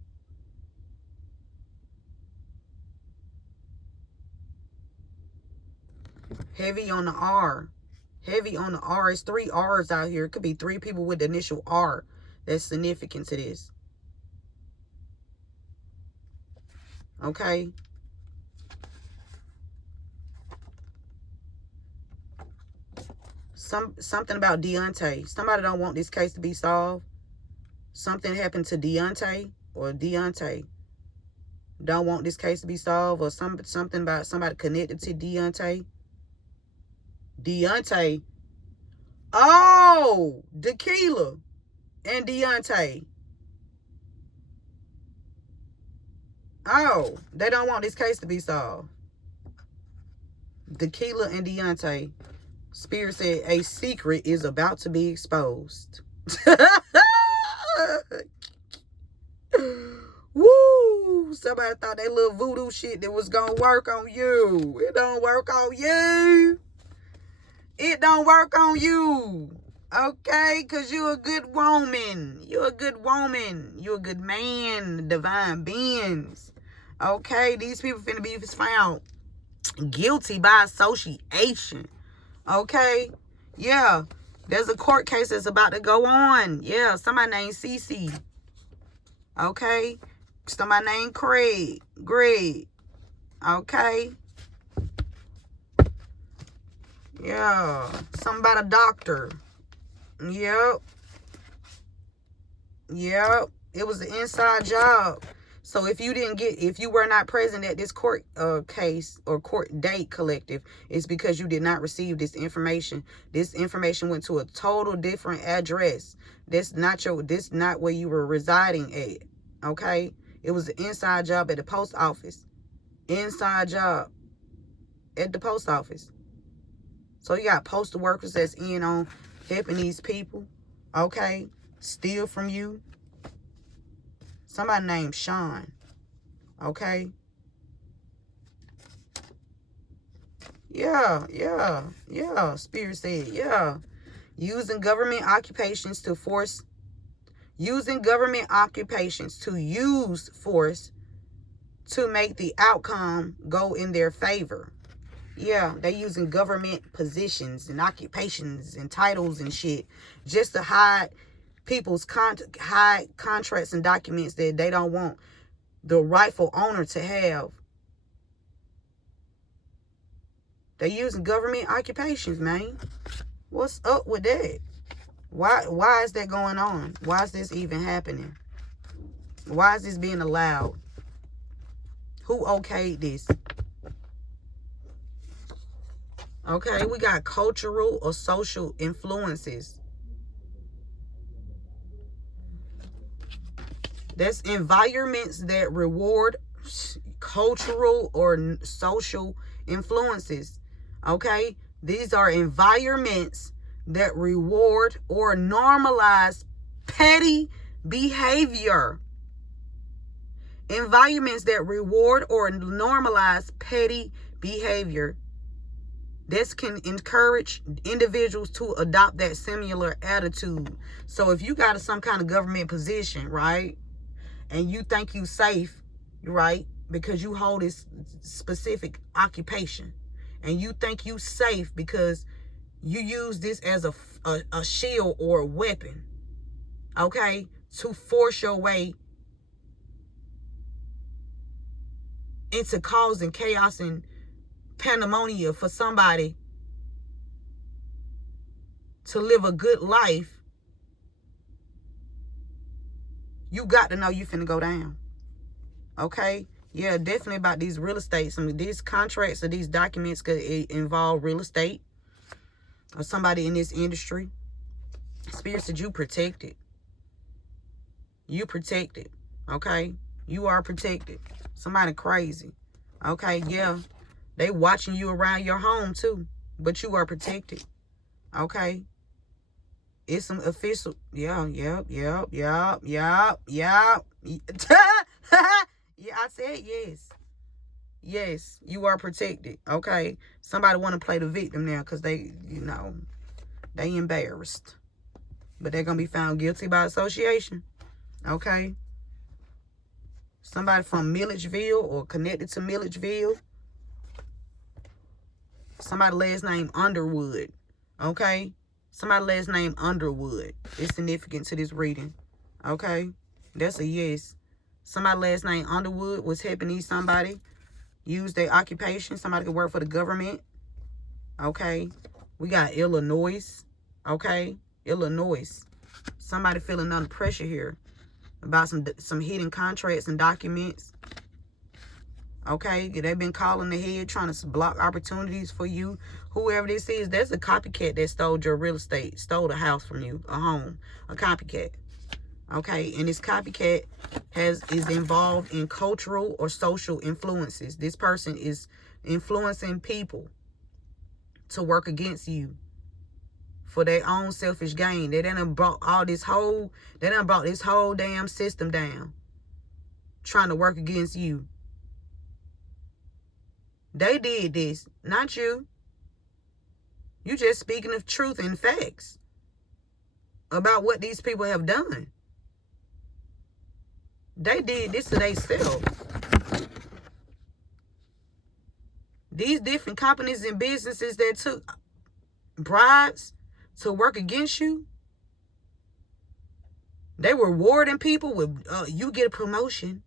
Heavy on the R. Heavy on the R. It's 3 R's out here. It could be 3 people with the initial R that's significant to this. Okay? Something about Deontay. Somebody don't want this case to be solved. Something happened to Deontay, or Deontay don't want this case to be solved, or something about somebody connected to Deontay. Deontay. Oh, Tequila and Deontay. Oh, they don't want this case to be solved. Tequila and Deontay. Spirit said a secret is about to be exposed. Woo! Somebody thought that little voodoo shit that was gonna work on you. It don't work on you. It don't work on you. Okay? Because you're a good woman. You're a good woman. You're a good man. Divine beings. Okay? These people finna be found guilty by association. Okay? Yeah. There's a court case that's about to go on. Yeah. Somebody named Cece. Okay? Somebody named Greg. Okay? Yeah. Something about a doctor. Yep. It was an inside job. So if you were not present at this court case or court date collective, it's because you did not receive this information. This information went to a total different address. This not where you were residing at. Okay? It was an inside job at the post office. Inside job at the post office. So you got postal workers that's in on helping these people. Okay? Steal from you. Somebody named Sean. Okay? Yeah. Spirit said, yeah. Using government occupations to use force to make the outcome go in their favor. Yeah, they using government positions and occupations and titles and shit just to hide people's hide contracts and documents that they don't want the rightful owner to have. They using government occupations, man. What's up with that? Why is that going on? Why is this even happening? Why is this being allowed? Who okayed this? Okay, we got cultural or social influences. That's environments that reward cultural or social influences. Okay, these are environments that reward or normalize petty behavior. Environments that reward or normalize petty behavior. This can encourage individuals to adopt that similar attitude. So if you got some kind of government position, right, and you think you safe, right, because you hold this specific occupation, and you think you safe because you use this as a shield or a weapon, okay, to force your way into causing chaos and pandemonium for somebody to live a good life, you got to know you finna go down. Okay? Yeah, definitely about these real estate. Some of these contracts or these documents could involve real estate or somebody in this industry. Spirit said you protected. You protected. Okay? You are protected. Somebody crazy. Okay? Yeah. They watching you around your home too. But you are protected. Okay? It's some official. Yeah, yep. Yeah, I said yes. Yes, you are protected. Okay. Somebody want to play the victim now because they, they embarrassed. But they're going to be found guilty by association. Okay. Somebody from Milledgeville or connected to Milledgeville. Somebody last name Underwood. Okay. Somebody last name Underwood is significant to this reading. Okay. That's a yes. Somebody last name Underwood was helping these somebody use their occupation. Somebody could work for the government. Okay. We got Illinois. Okay. Illinois. Somebody feeling under pressure here about some hidden contracts and documents. Okay. They've been calling ahead trying to block opportunities for you. Whoever this is, there's a copycat that stole your real estate, stole a house from you, a home, a copycat. Okay, and this copycat is involved in cultural or social influences. This person is influencing people to work against you for their own selfish gain. They done brought this whole damn system down, trying to work against you. They did this, not you. You just speaking of truth and facts about what these people have done. They did this to themselves. These different companies and businesses that took bribes to work against you, they were rewarding people with, you get a promotion.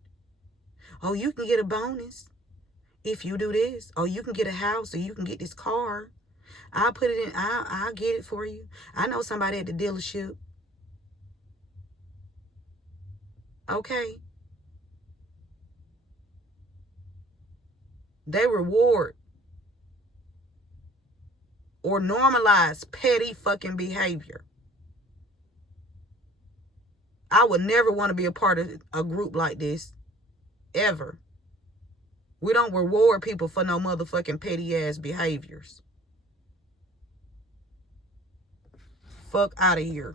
Oh, you can get a bonus if you do this. Oh, you can get a house, or you can get this car. I'll put it in, I'll get it for you. I know somebody at the dealership. Okay. They reward or normalize petty fucking behavior. I would never want to be a part of a group like this. Ever. We don't reward people for no motherfucking petty ass behaviors. Fuck out of here.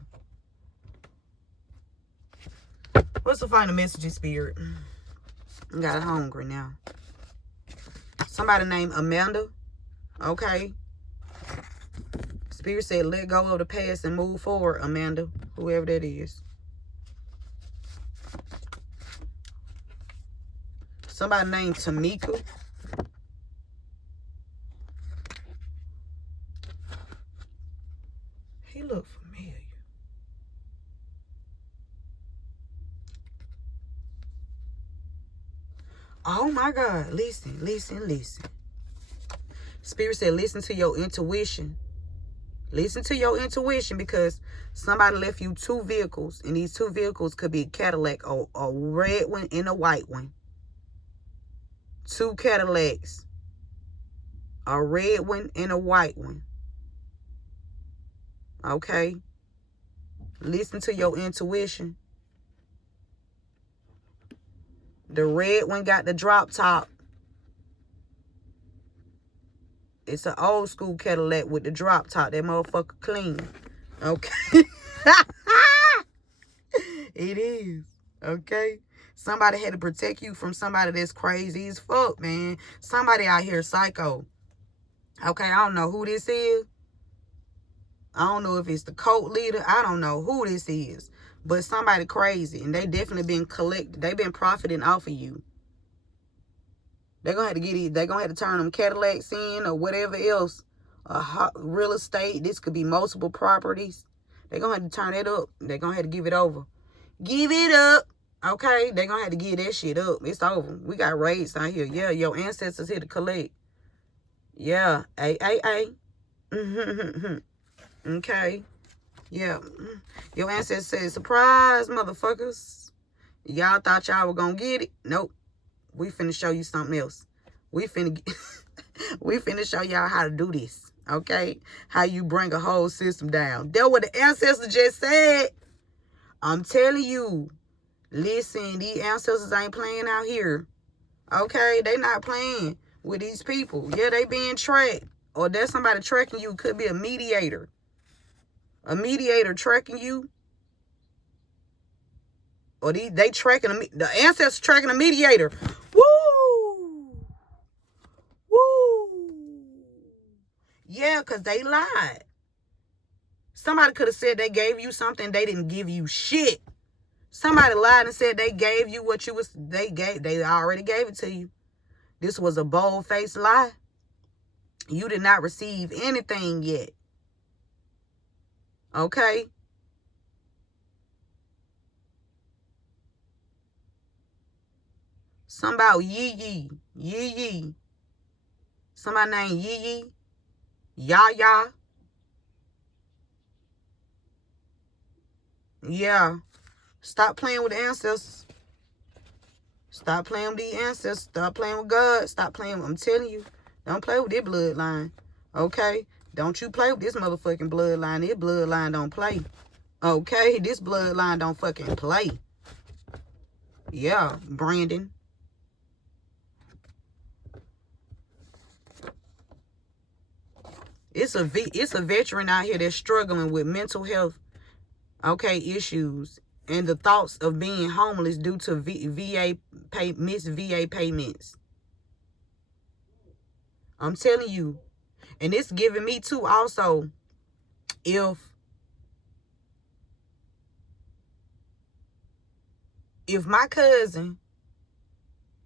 What's the final message, Spirit? I got hungry now. Somebody named Amanda. Okay. Spirit said, let go of the past and move forward, Amanda. Whoever that is. Somebody named Tamika. He looked familiar. Oh my God. Listen, listen, listen. Spirit said, listen to your intuition. Listen to your intuition, because somebody left you 2 vehicles. And these 2 vehicles could be a Cadillac, a red one and a white one. 2 Cadillacs. A red one and a white one. Okay? Listen to your intuition. The red one got the drop top. It's an old school Cadillac with the drop top. That motherfucker clean. Okay? It is. Okay? Somebody had to protect you from somebody that's crazy as fuck, man. Somebody out here psycho. Okay, I don't know who this is. I don't know if it's the cult leader. I don't know who this is. But somebody crazy. And they definitely been collected. They been profiting off of you. They're going to have to get it. They're going to have to turn them Cadillacs in or whatever else. Real estate. This could be multiple properties. They're going to have to turn it up. They're going to have to give it over. Give it up. Okay? They're going to have to give that shit up. It's over. We got raids out here. Yeah, your ancestors here to collect. Yeah. Ay. Okay. Yeah. Your ancestors said, surprise, motherfuckers. Y'all thought y'all were going to get it? Nope. We finna show you something else. We finna show y'all how to do this. Okay? How you bring a whole system down. That's what the ancestors just said. I'm telling you. Listen, these ancestors ain't playing out here. Okay? They not playing with these people. Yeah, they being tracked. Or there's somebody tracking you. Could be a mediator. A mediator tracking you. Or they tracking the ancestors tracking a mediator. Woo! because they lied. Somebody could have said they gave you something. They didn't give you shit. Somebody lied and said they gave you what they already gave it to you. This was a bold-faced lie. You did not receive anything yet. Okay? Something about Yee. Somebody named Yee. Ya. Yeah. Stop playing with the ancestors. Stop playing with the ancestors. Stop playing with God. Stop playing with, I'm telling you. Don't play with this bloodline. Okay? Don't you play with this motherfucking bloodline. This bloodline don't play. Okay? This bloodline don't fucking play. Yeah, Brandon. It's a veteran out here that's struggling with mental health, okay, issues, and the thoughts of being homeless due to missed VA payments. I'm telling you. And it's giving me too also, if my cousin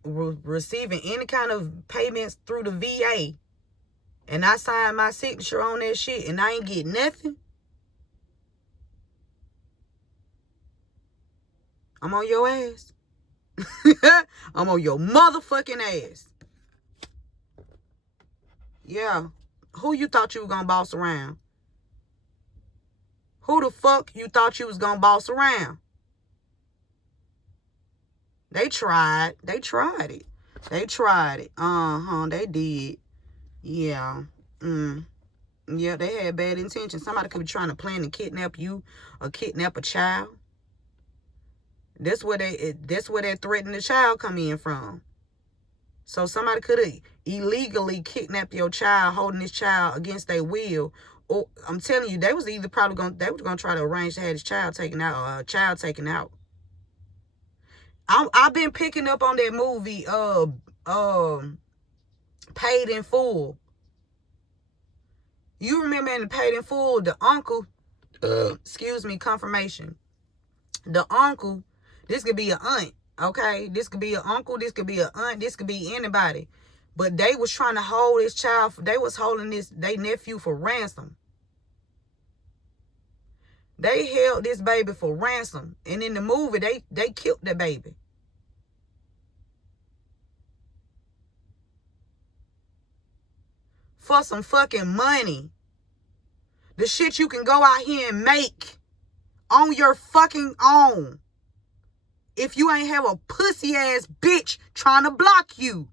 receiving any kind of payments through the VA, and I signed my signature on that shit and I ain't get nothing, I'm on your ass. I'm on your motherfucking ass. Yeah. Who you thought you was gonna boss around? Who the fuck you thought you was gonna boss around? They tried. They tried it. They did. Yeah. Yeah, they had bad intentions. Somebody could be trying to plan to kidnap you or kidnap a child. That's where that threaten the child come in from. So somebody could have illegally kidnapped your child, holding this child against their will. Or I'm telling you, they was gonna try to arrange to have this child taken out, or a child taken out. I've been picking up on that movie, Paid in Full. You remember in Paid in Full, the uncle, confirmation. The uncle, this could be an aunt, okay? This could be an uncle, this could be an aunt, this could be anybody. But they was trying to hold this child, they was holding their nephew for ransom. They held this baby for ransom. And in the movie, they killed the baby. For some fucking money. The shit you can go out here and make on your fucking own. If you ain't have a pussy ass bitch trying to block you.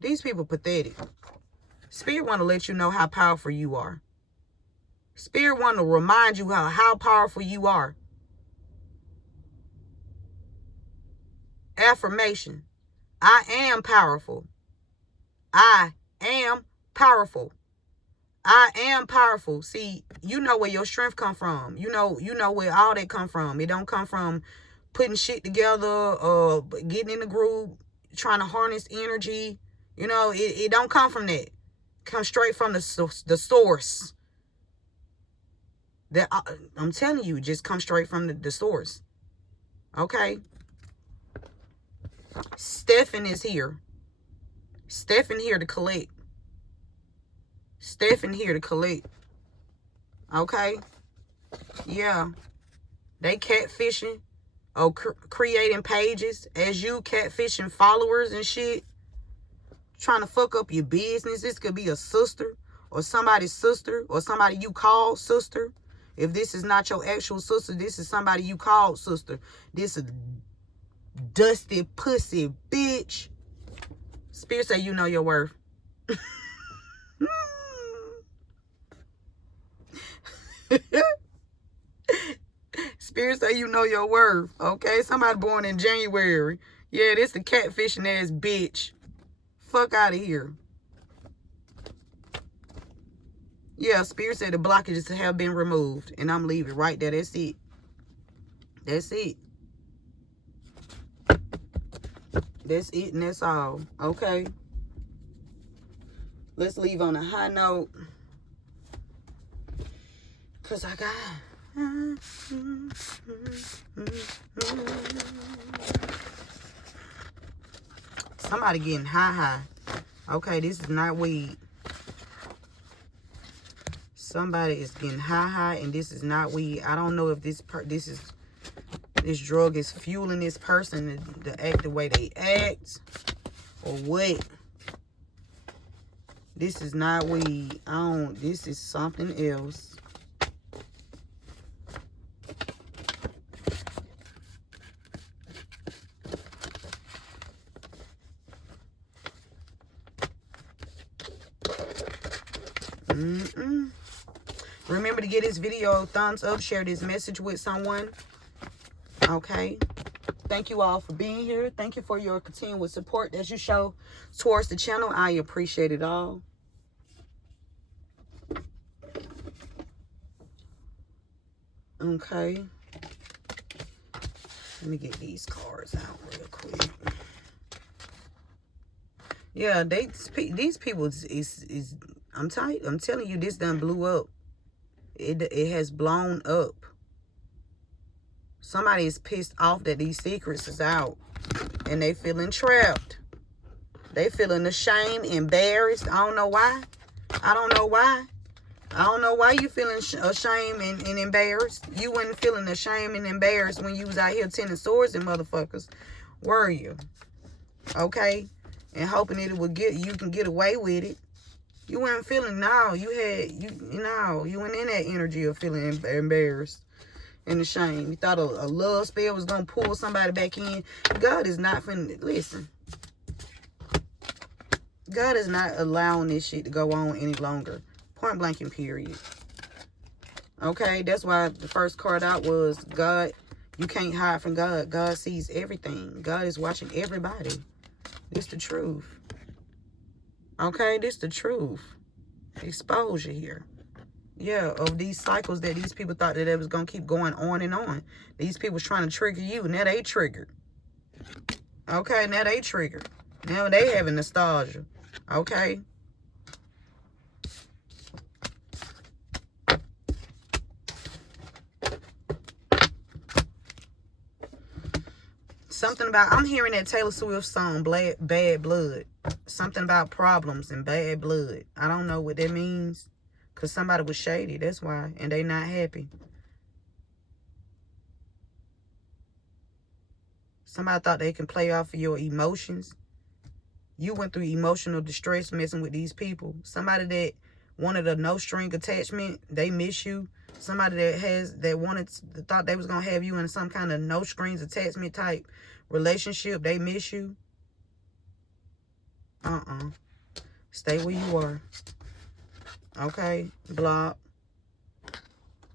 These people pathetic. Spirit want to let you know how powerful you are. Spirit want to remind you how powerful you are. Affirmation. I am powerful. I am powerful. I am powerful. See, you know where your strength come from. You know where all that come from. It don't come from putting shit together or getting in the groove, trying to harness energy. You know, it don't come from that. It comes straight from the source. That I'm telling you, just come straight from the source. Okay? Stephen is here. Stephen here to collect. Stephen here to collect. Okay? Yeah. They catfishing or creating pages as you catfishing followers and shit. Trying to fuck up your business. This could be a sister or somebody's sister or somebody you call sister. If this is not your actual sister, this is somebody you called sister. This is dusty pussy bitch. Spirit say you know your worth. Spirit say you know your worth. Okay? Somebody born in January. Yeah, this the catfishing ass bitch. Fuck out of here. Yeah, Spirit said the blockages have been removed. And I'm leaving right there. That's it. That's it. That's it and that's all. Okay. Let's leave on a high note. Because I got... Somebody getting high. Okay, this is not weed. Somebody is getting high, and this is not weed. I don't know if this drug is fueling this person to act the way they act or what. This is not weed. This is something else. Remember to give this video a thumbs up. Share this message with someone. Okay. Thank you all for being here. Thank you for your continuous support that you show towards the channel. I appreciate it all. Okay. Let me get these cards out real quick. Yeah, these people is I'm tight. I'm telling you, this done blew up. It has blown up. Somebody is pissed off that these secrets is out, and they feeling trapped. They feeling ashamed, embarrassed. I don't know why. I don't know why. I don't know why you feeling ashamed and embarrassed. You wasn't feeling ashamed and embarrassed when you was out here tending swords and motherfuckers, were you? Okay, and hoping it would you can get away with it. You weren't feeling, no, you went in that energy of feeling embarrassed and ashamed. You thought a love spell was going to pull somebody back in. God is not finna, listen. God is not allowing this shit to go on any longer. Point blank and period. Okay, that's why the first card out was God. You can't hide from God. God sees everything. God is watching everybody. This the truth. Okay, this the truth. Exposure here. Yeah, of these cycles that these people thought that it was going to keep going on and on. These people trying to trigger you. Now they triggered. Okay, now they triggered. Now they having nostalgia. Okay. Something about, I'm hearing that Taylor Swift song, Bad Blood. Something about problems and bad blood. I don't know what that means. Because somebody was shady, that's why. And they not happy. Somebody thought they can play off of your emotions. You went through emotional distress messing with these people. Somebody that wanted a no-string attachment, they miss you. Somebody that thought they was going to have you in some kind of no-strings attachment type relationship, they miss you. Stay where you are. Okay? Block.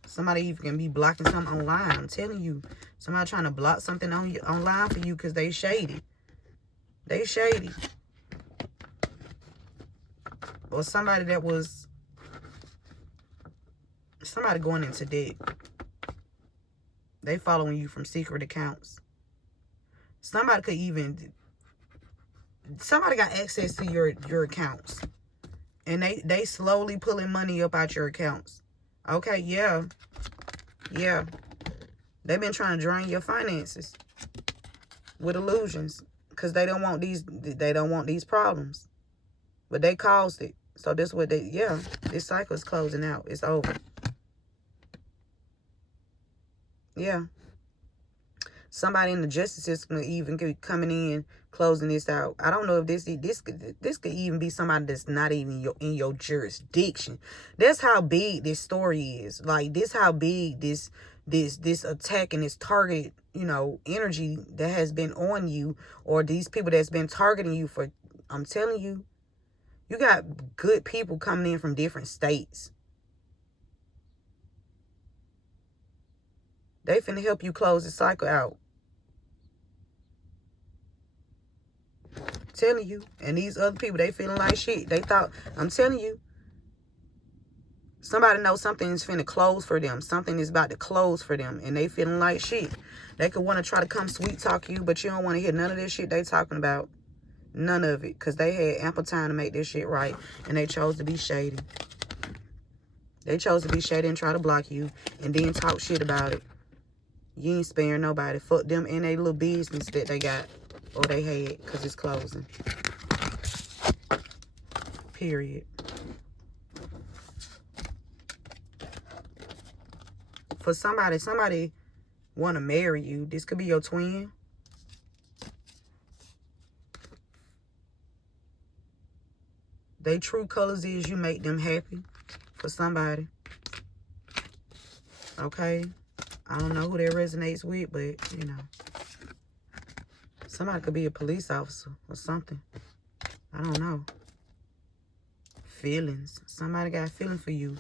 Somebody even can be blocking something online. I'm telling you. Somebody trying to block something online for you because they shady. They shady. Or somebody that was... Somebody going into debt. They following you from secret accounts. Somebody could even... Somebody got access to your accounts. And they slowly pulling money up out your accounts. Okay, yeah. Yeah. They've been trying to drain your finances with illusions. Because they don't want these problems. But they caused it. So this what this cycle is closing out. It's over. Yeah. Somebody in the justice system even could be coming in, closing this out. I don't know if this could even be somebody that's not even in your jurisdiction. That's how big this story is. Like, this how big this attack and this target, energy that has been on you, or these people that's been targeting you for, I'm telling you, you got good people coming in from different states. They finna help you close the cycle out. Telling you. And these other people, they feeling like shit. They thought, I'm telling you, Somebody knows something is finna close for them. Something is about to close for them. And they feeling like shit. They could want to try to come sweet talk you, but you don't want to hear none of this shit they talking about. None of it. Because they had ample time to make this shit right. And they chose to be shady. They chose to be shady and try to block you. And then talk shit about it. You ain't sparing nobody. Fuck them and their little business that they got. Or they had. Because it's closing. Period. For somebody want to marry you. This could be your twin. They true colors is you make them happy. For somebody. Okay. I don't know who that resonates with, but, you know. Somebody could be a police officer or something. I don't know. Feelings. Somebody got a feeling for you.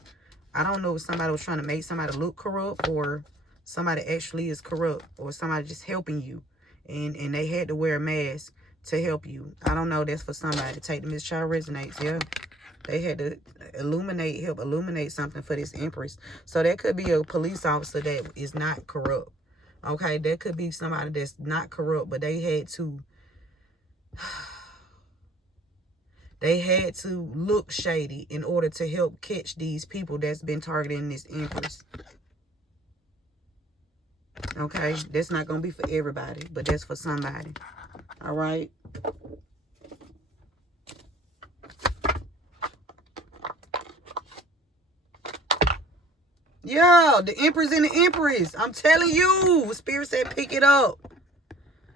I don't know if somebody was trying to make somebody look corrupt or somebody actually is corrupt or somebody just helping you. And they had to wear a mask to help you. I don't know. That's for somebody. Take them as child resonates. Yeah. They had to help illuminate something for this Empress. So that could be a police officer that is not corrupt. Okay. That could be somebody that's not corrupt, but they had to look shady in order to help catch these people that's been targeting this Empress. Okay, that's not going to be for everybody, but that's for somebody. All right? Yeah, the Empress and the Empress. I'm telling you. Spirit said pick it up.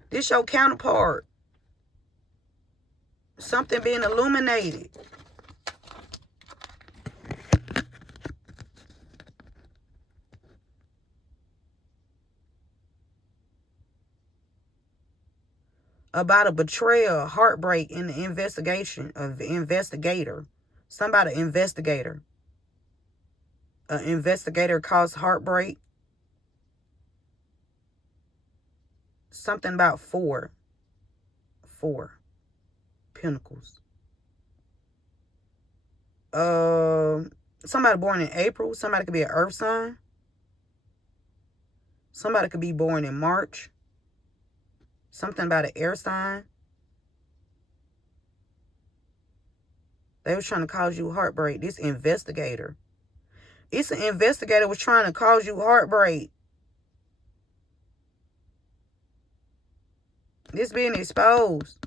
This your counterpart. Something being illuminated. About a betrayal, heartbreak in the investigation of the investigator. Somebody investigator. An investigator caused heartbreak. Something about four pentacles. Somebody born in April. Somebody could be an earth sign. Somebody could be born in March. Something about an air sign. They was trying to cause you heartbreak. This investigator. It's an investigator was trying to cause you heartbreak. This being exposed.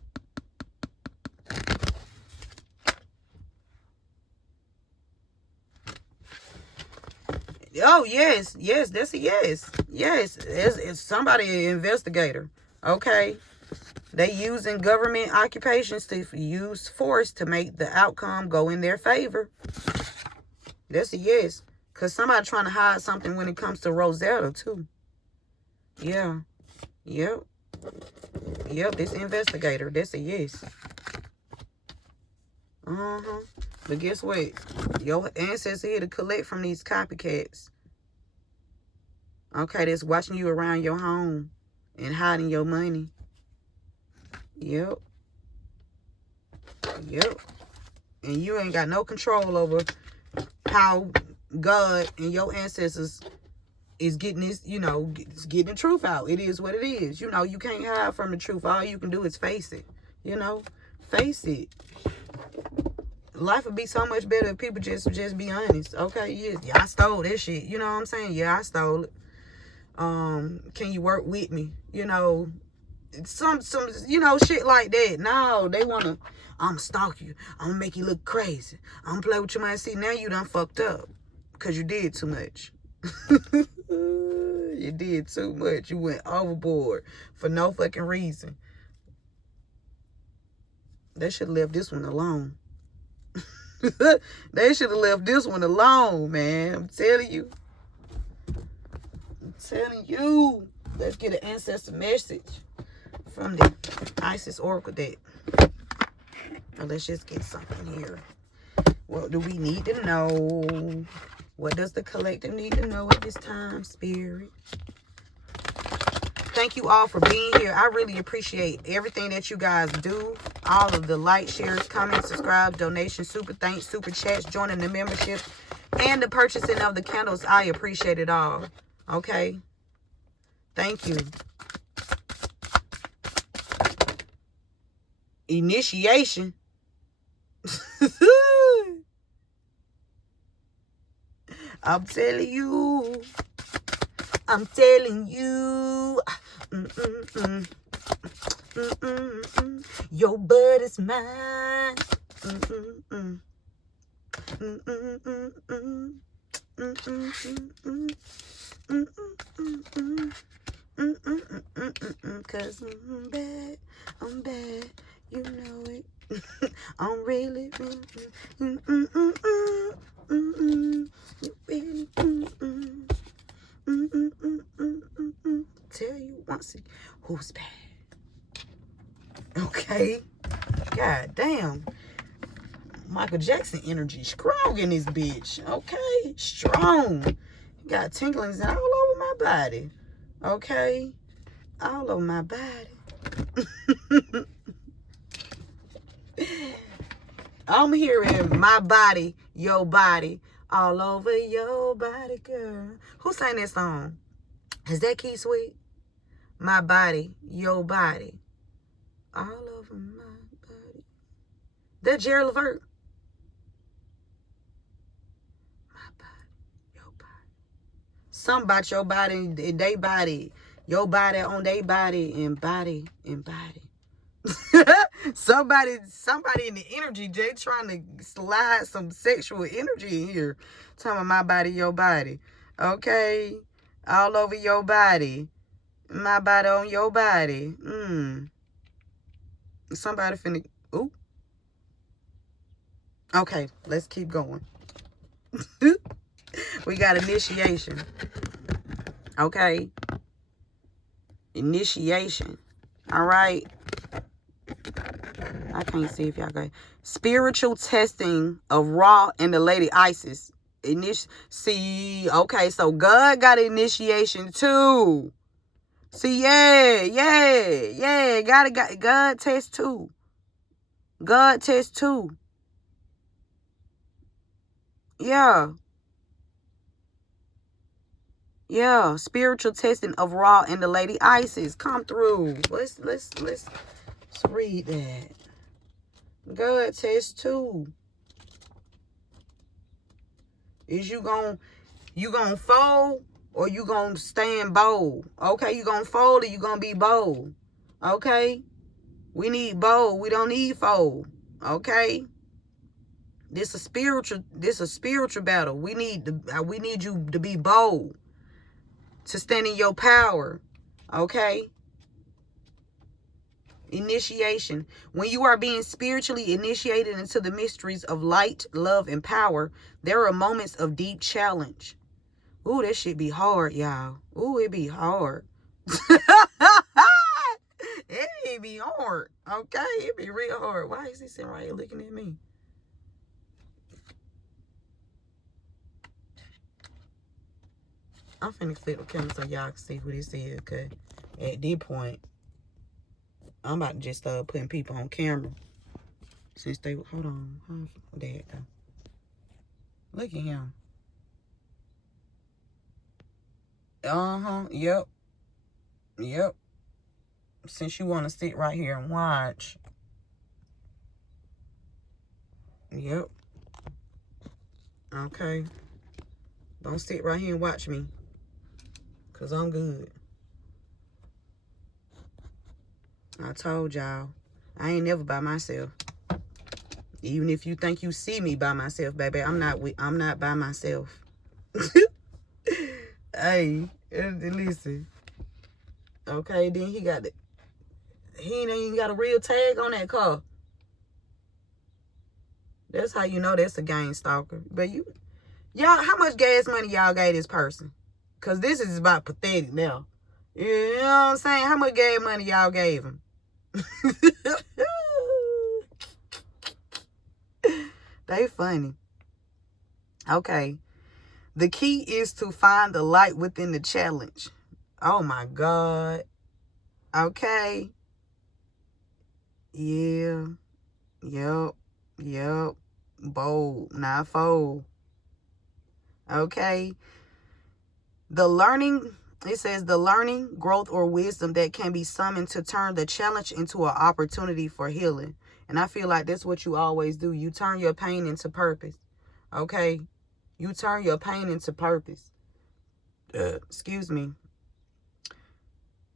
Oh, yes. Yes, that's a yes. Yes, it's somebody, an investigator. Okay. They using government occupations to use force to make the outcome go in their favor. That's a yes. Because somebody trying to hide something when it comes to Rosetta, too. Yeah. Yep. Yep, this investigator. That's a yes. But guess what? Your ancestors here to collect from these copycats. Okay, that's watching you around your home and hiding your money. Yep. Yep. And you ain't got no control over how God and your ancestors is getting this, you know, getting the truth out. It is what it is. You know, you can't hide from the truth. All you can do is face it. You know, face it. Life would be so much better if people just be honest. Okay, yeah, I stole this shit. You know what I'm saying? Yeah, I stole it. Can you work with me? You know, some you know, shit like that. No, they wanna, I'm stalk you. I'm gonna make you look crazy. I'm gonna play with your mind. See, now you done fucked up because you did too much. You did too much. You went overboard for no fucking reason. They should have left this one alone. They should have left this one alone, man. I'm telling you. I'm telling you. Let's get an ancestor message from the Isis Oracle deck. Now let's just get something here. What do we need to know? What does the collective need to know at this time, Spirit? Thank you all for being here. I really appreciate everything that you guys do. All of the likes, shares, comments, subscribe, donations, super thanks, super chats, joining the membership. And the purchasing of the candles, I appreciate it all. Okay. Thank you. Initiation. I'm telling you. I'm telling you. Your bud is mine. Cause I'm bad, you know it. I'm really, tell you once, who's bad? Okay, god damn. Michael Jackson energy strong in this bitch. Okay, strong. Got tinglings all over my body. Okay, all over my body. I'm hearing my body, your body, all over your body, girl. Who sang that song? Is that Key Sweet? My body, your body, all over my body. That Jerry Levert. My body, your body. Something about your body and they body. Your body on their body and body and body. somebody in the energy, Jay, trying to slide some sexual energy in here. Talking about my body, your body. Okay. All over your body. My body on your body. Somebody finna. Ooh. Okay, let's keep going. We got initiation. Okay. Initiation. All right. I can't see if y'all got spiritual testing of Ra and the Lady Isis. See, okay, so God got initiation too. See, yeah. God test too. God test too. Yeah. Yeah. Spiritual testing of Ra and the Lady Isis. Come through. Let's read that. God test too. Is you gonna fold or you gonna stand bold? Okay, you gonna fold or you gonna be bold? Okay, we need bold. We don't need fold. Okay, this a spiritual battle. We need you to be bold, to stand in your power. Okay. Initiation. When you are being spiritually initiated into the mysteries of light, love, and power, there are moments of deep challenge. Ooh, that shit be hard, y'all. Ooh, it be hard. It be hard. Okay, it be real hard. Why is he sitting right here looking at me? I'm finna flip the camera so y'all can see who this is. Cause at this point, I'm about to just start putting people on camera. Since they, hold on. There it go. Look at him. Yep. Since you want to sit right here and watch. Yep. Okay. Don't sit right here and watch me. Because I'm good. I told y'all. I ain't never by myself. Even if you think you see me by myself, baby, I'm not by myself. Hey, listen. Okay, then he ain't even got a real tag on that car. That's how you know that's a gang stalker. But y'all, how much gas money y'all gave this person? Because this is about pathetic now. You know what I'm saying? How much gas money y'all gave him? They funny. Okay. The key is to find the light within the challenge. Oh my God. Okay. Yeah. Yep. Bold. Not fold. Okay. The learning, it says the learning, growth, or wisdom that can be summoned to turn the challenge into an opportunity for healing. And I feel like that's what you always do. You turn your pain into purpose. Okay? You turn your pain into purpose. Excuse me.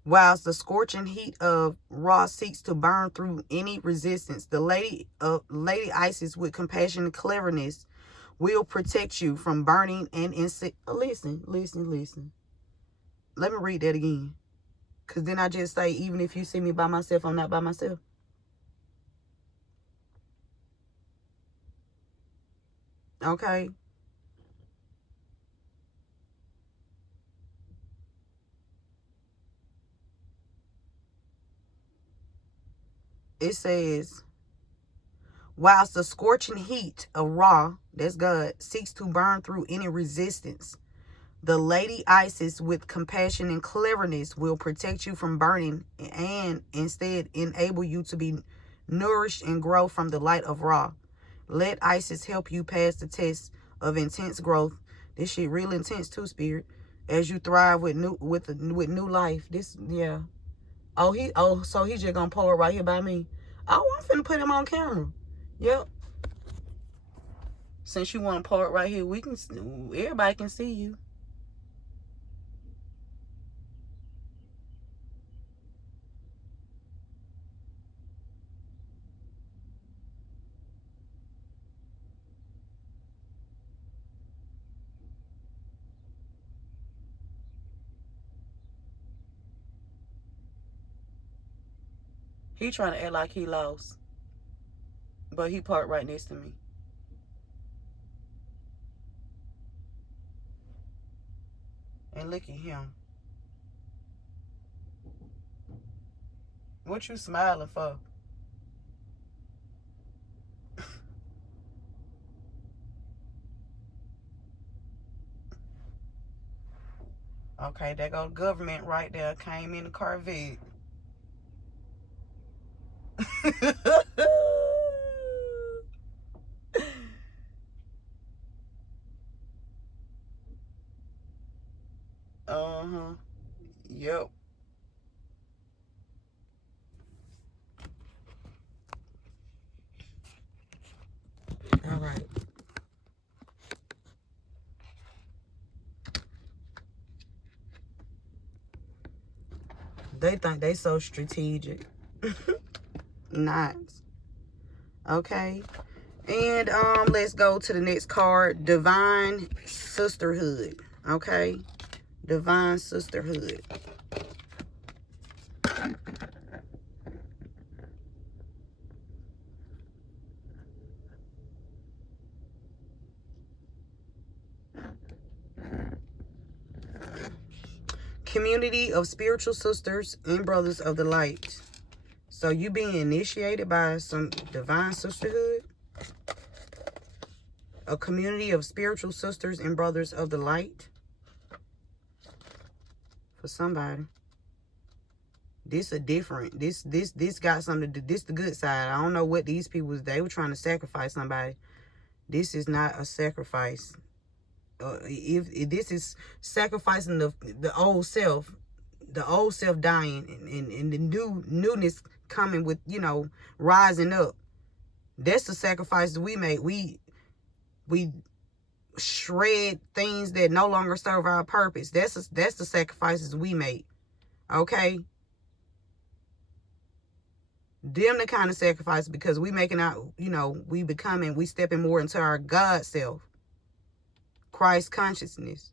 Whilst the scorching heat of Ra seeks to burn through any resistance, the Lady Isis, with compassion and cleverness, will protect you from burning and listen. Let me read that again. Because then I just say, even if you see me by myself, I'm not by myself. Okay? It says, whilst the scorching heat of Ra, that's God, seeks to burn through any resistance, the Lady Isis, with compassion and cleverness, will protect you from burning and instead enable you to be nourished and grow from the light of Ra. Let Isis help you pass the test of intense growth. This shit real intense too, Spirit. As you thrive with new life. This, yeah. So he's just gonna pour it right here by me. Oh, I'm finna put him on camera. Yep. Since you want to pour it right here, everybody can see you. He trying to act like he lost. But he parked right next to me. And look at him. What you smiling for? Okay, there go the government right there. Came in the Corvette. Uh-huh. Yep. All right. They think they so strategic. Not. Okay. And let's go to the next card. Divine Sisterhood. Okay. Divine Sisterhood. Community of spiritual sisters and brothers of the light. So you being initiated by some divine sisterhood? A community of spiritual sisters and brothers of the light? For somebody. This a different. This got something to do. This the good side. I don't know what these people was. They were trying to sacrifice somebody. This is not a sacrifice. If this is sacrificing the old self dying and the newness coming with, rising up. That's the sacrifices we make. We shred things that no longer serve our purpose. That's the sacrifices we make. Okay? Them the kind of sacrifice, because we making out, we stepping more into our God self. Christ consciousness.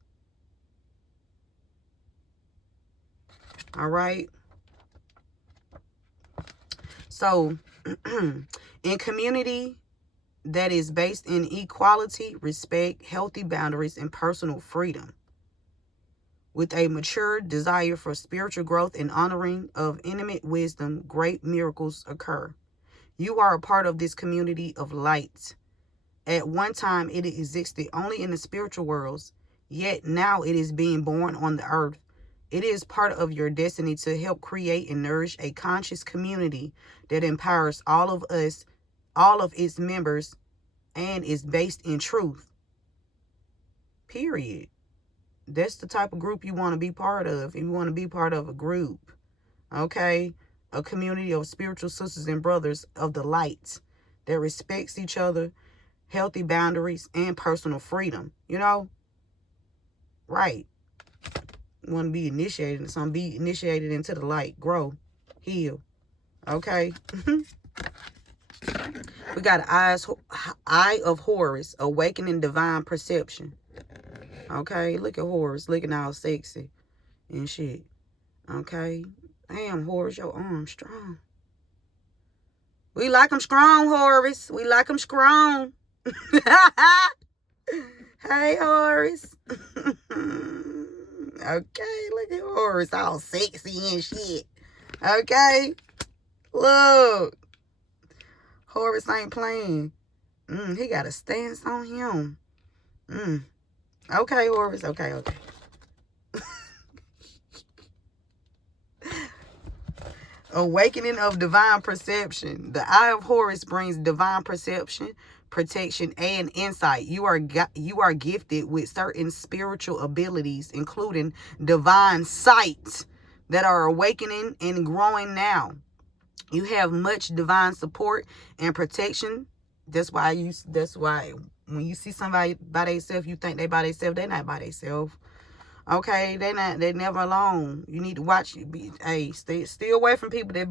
All right? So, in community that is based in equality, respect, healthy boundaries, and personal freedom, with a mature desire for spiritual growth and honoring of intimate wisdom, great miracles occur. You are a part of this community of light. At one time, it existed only in the spiritual worlds, yet now it is being born on the earth. It is part of your destiny to help create and nourish a conscious community that empowers all of us, all of its members, and is based in truth, Period. That's the type of group you want to be part of. If you want to be part of a group, okay? A community of spiritual sisters and brothers of the light that respects each other, healthy boundaries, and personal freedom. You know? Right. You want to be initiated in something. Be initiated into the light. Grow. Heal. Okay? We got Eye of Horus, awakening divine perception. Okay, look at Horus, looking all sexy and shit. Okay, damn, Horus, your arm's strong. We like them strong, Horus. We like them strong. Hey, Horus. Okay, look at Horus, all sexy and shit. Okay, look. Horus ain't playing. He got a stance on him. Okay, Horus. Okay. Awakening of divine perception. The Eye of Horus brings divine perception, protection, and insight. You are gifted with certain spiritual abilities, including divine sight, that are awakening and growing now. You have much divine support and protection. That's why when you see somebody by themselves, you think they by themselves. They not by themselves. Okay, they never alone. You need to watch. Stay away from people that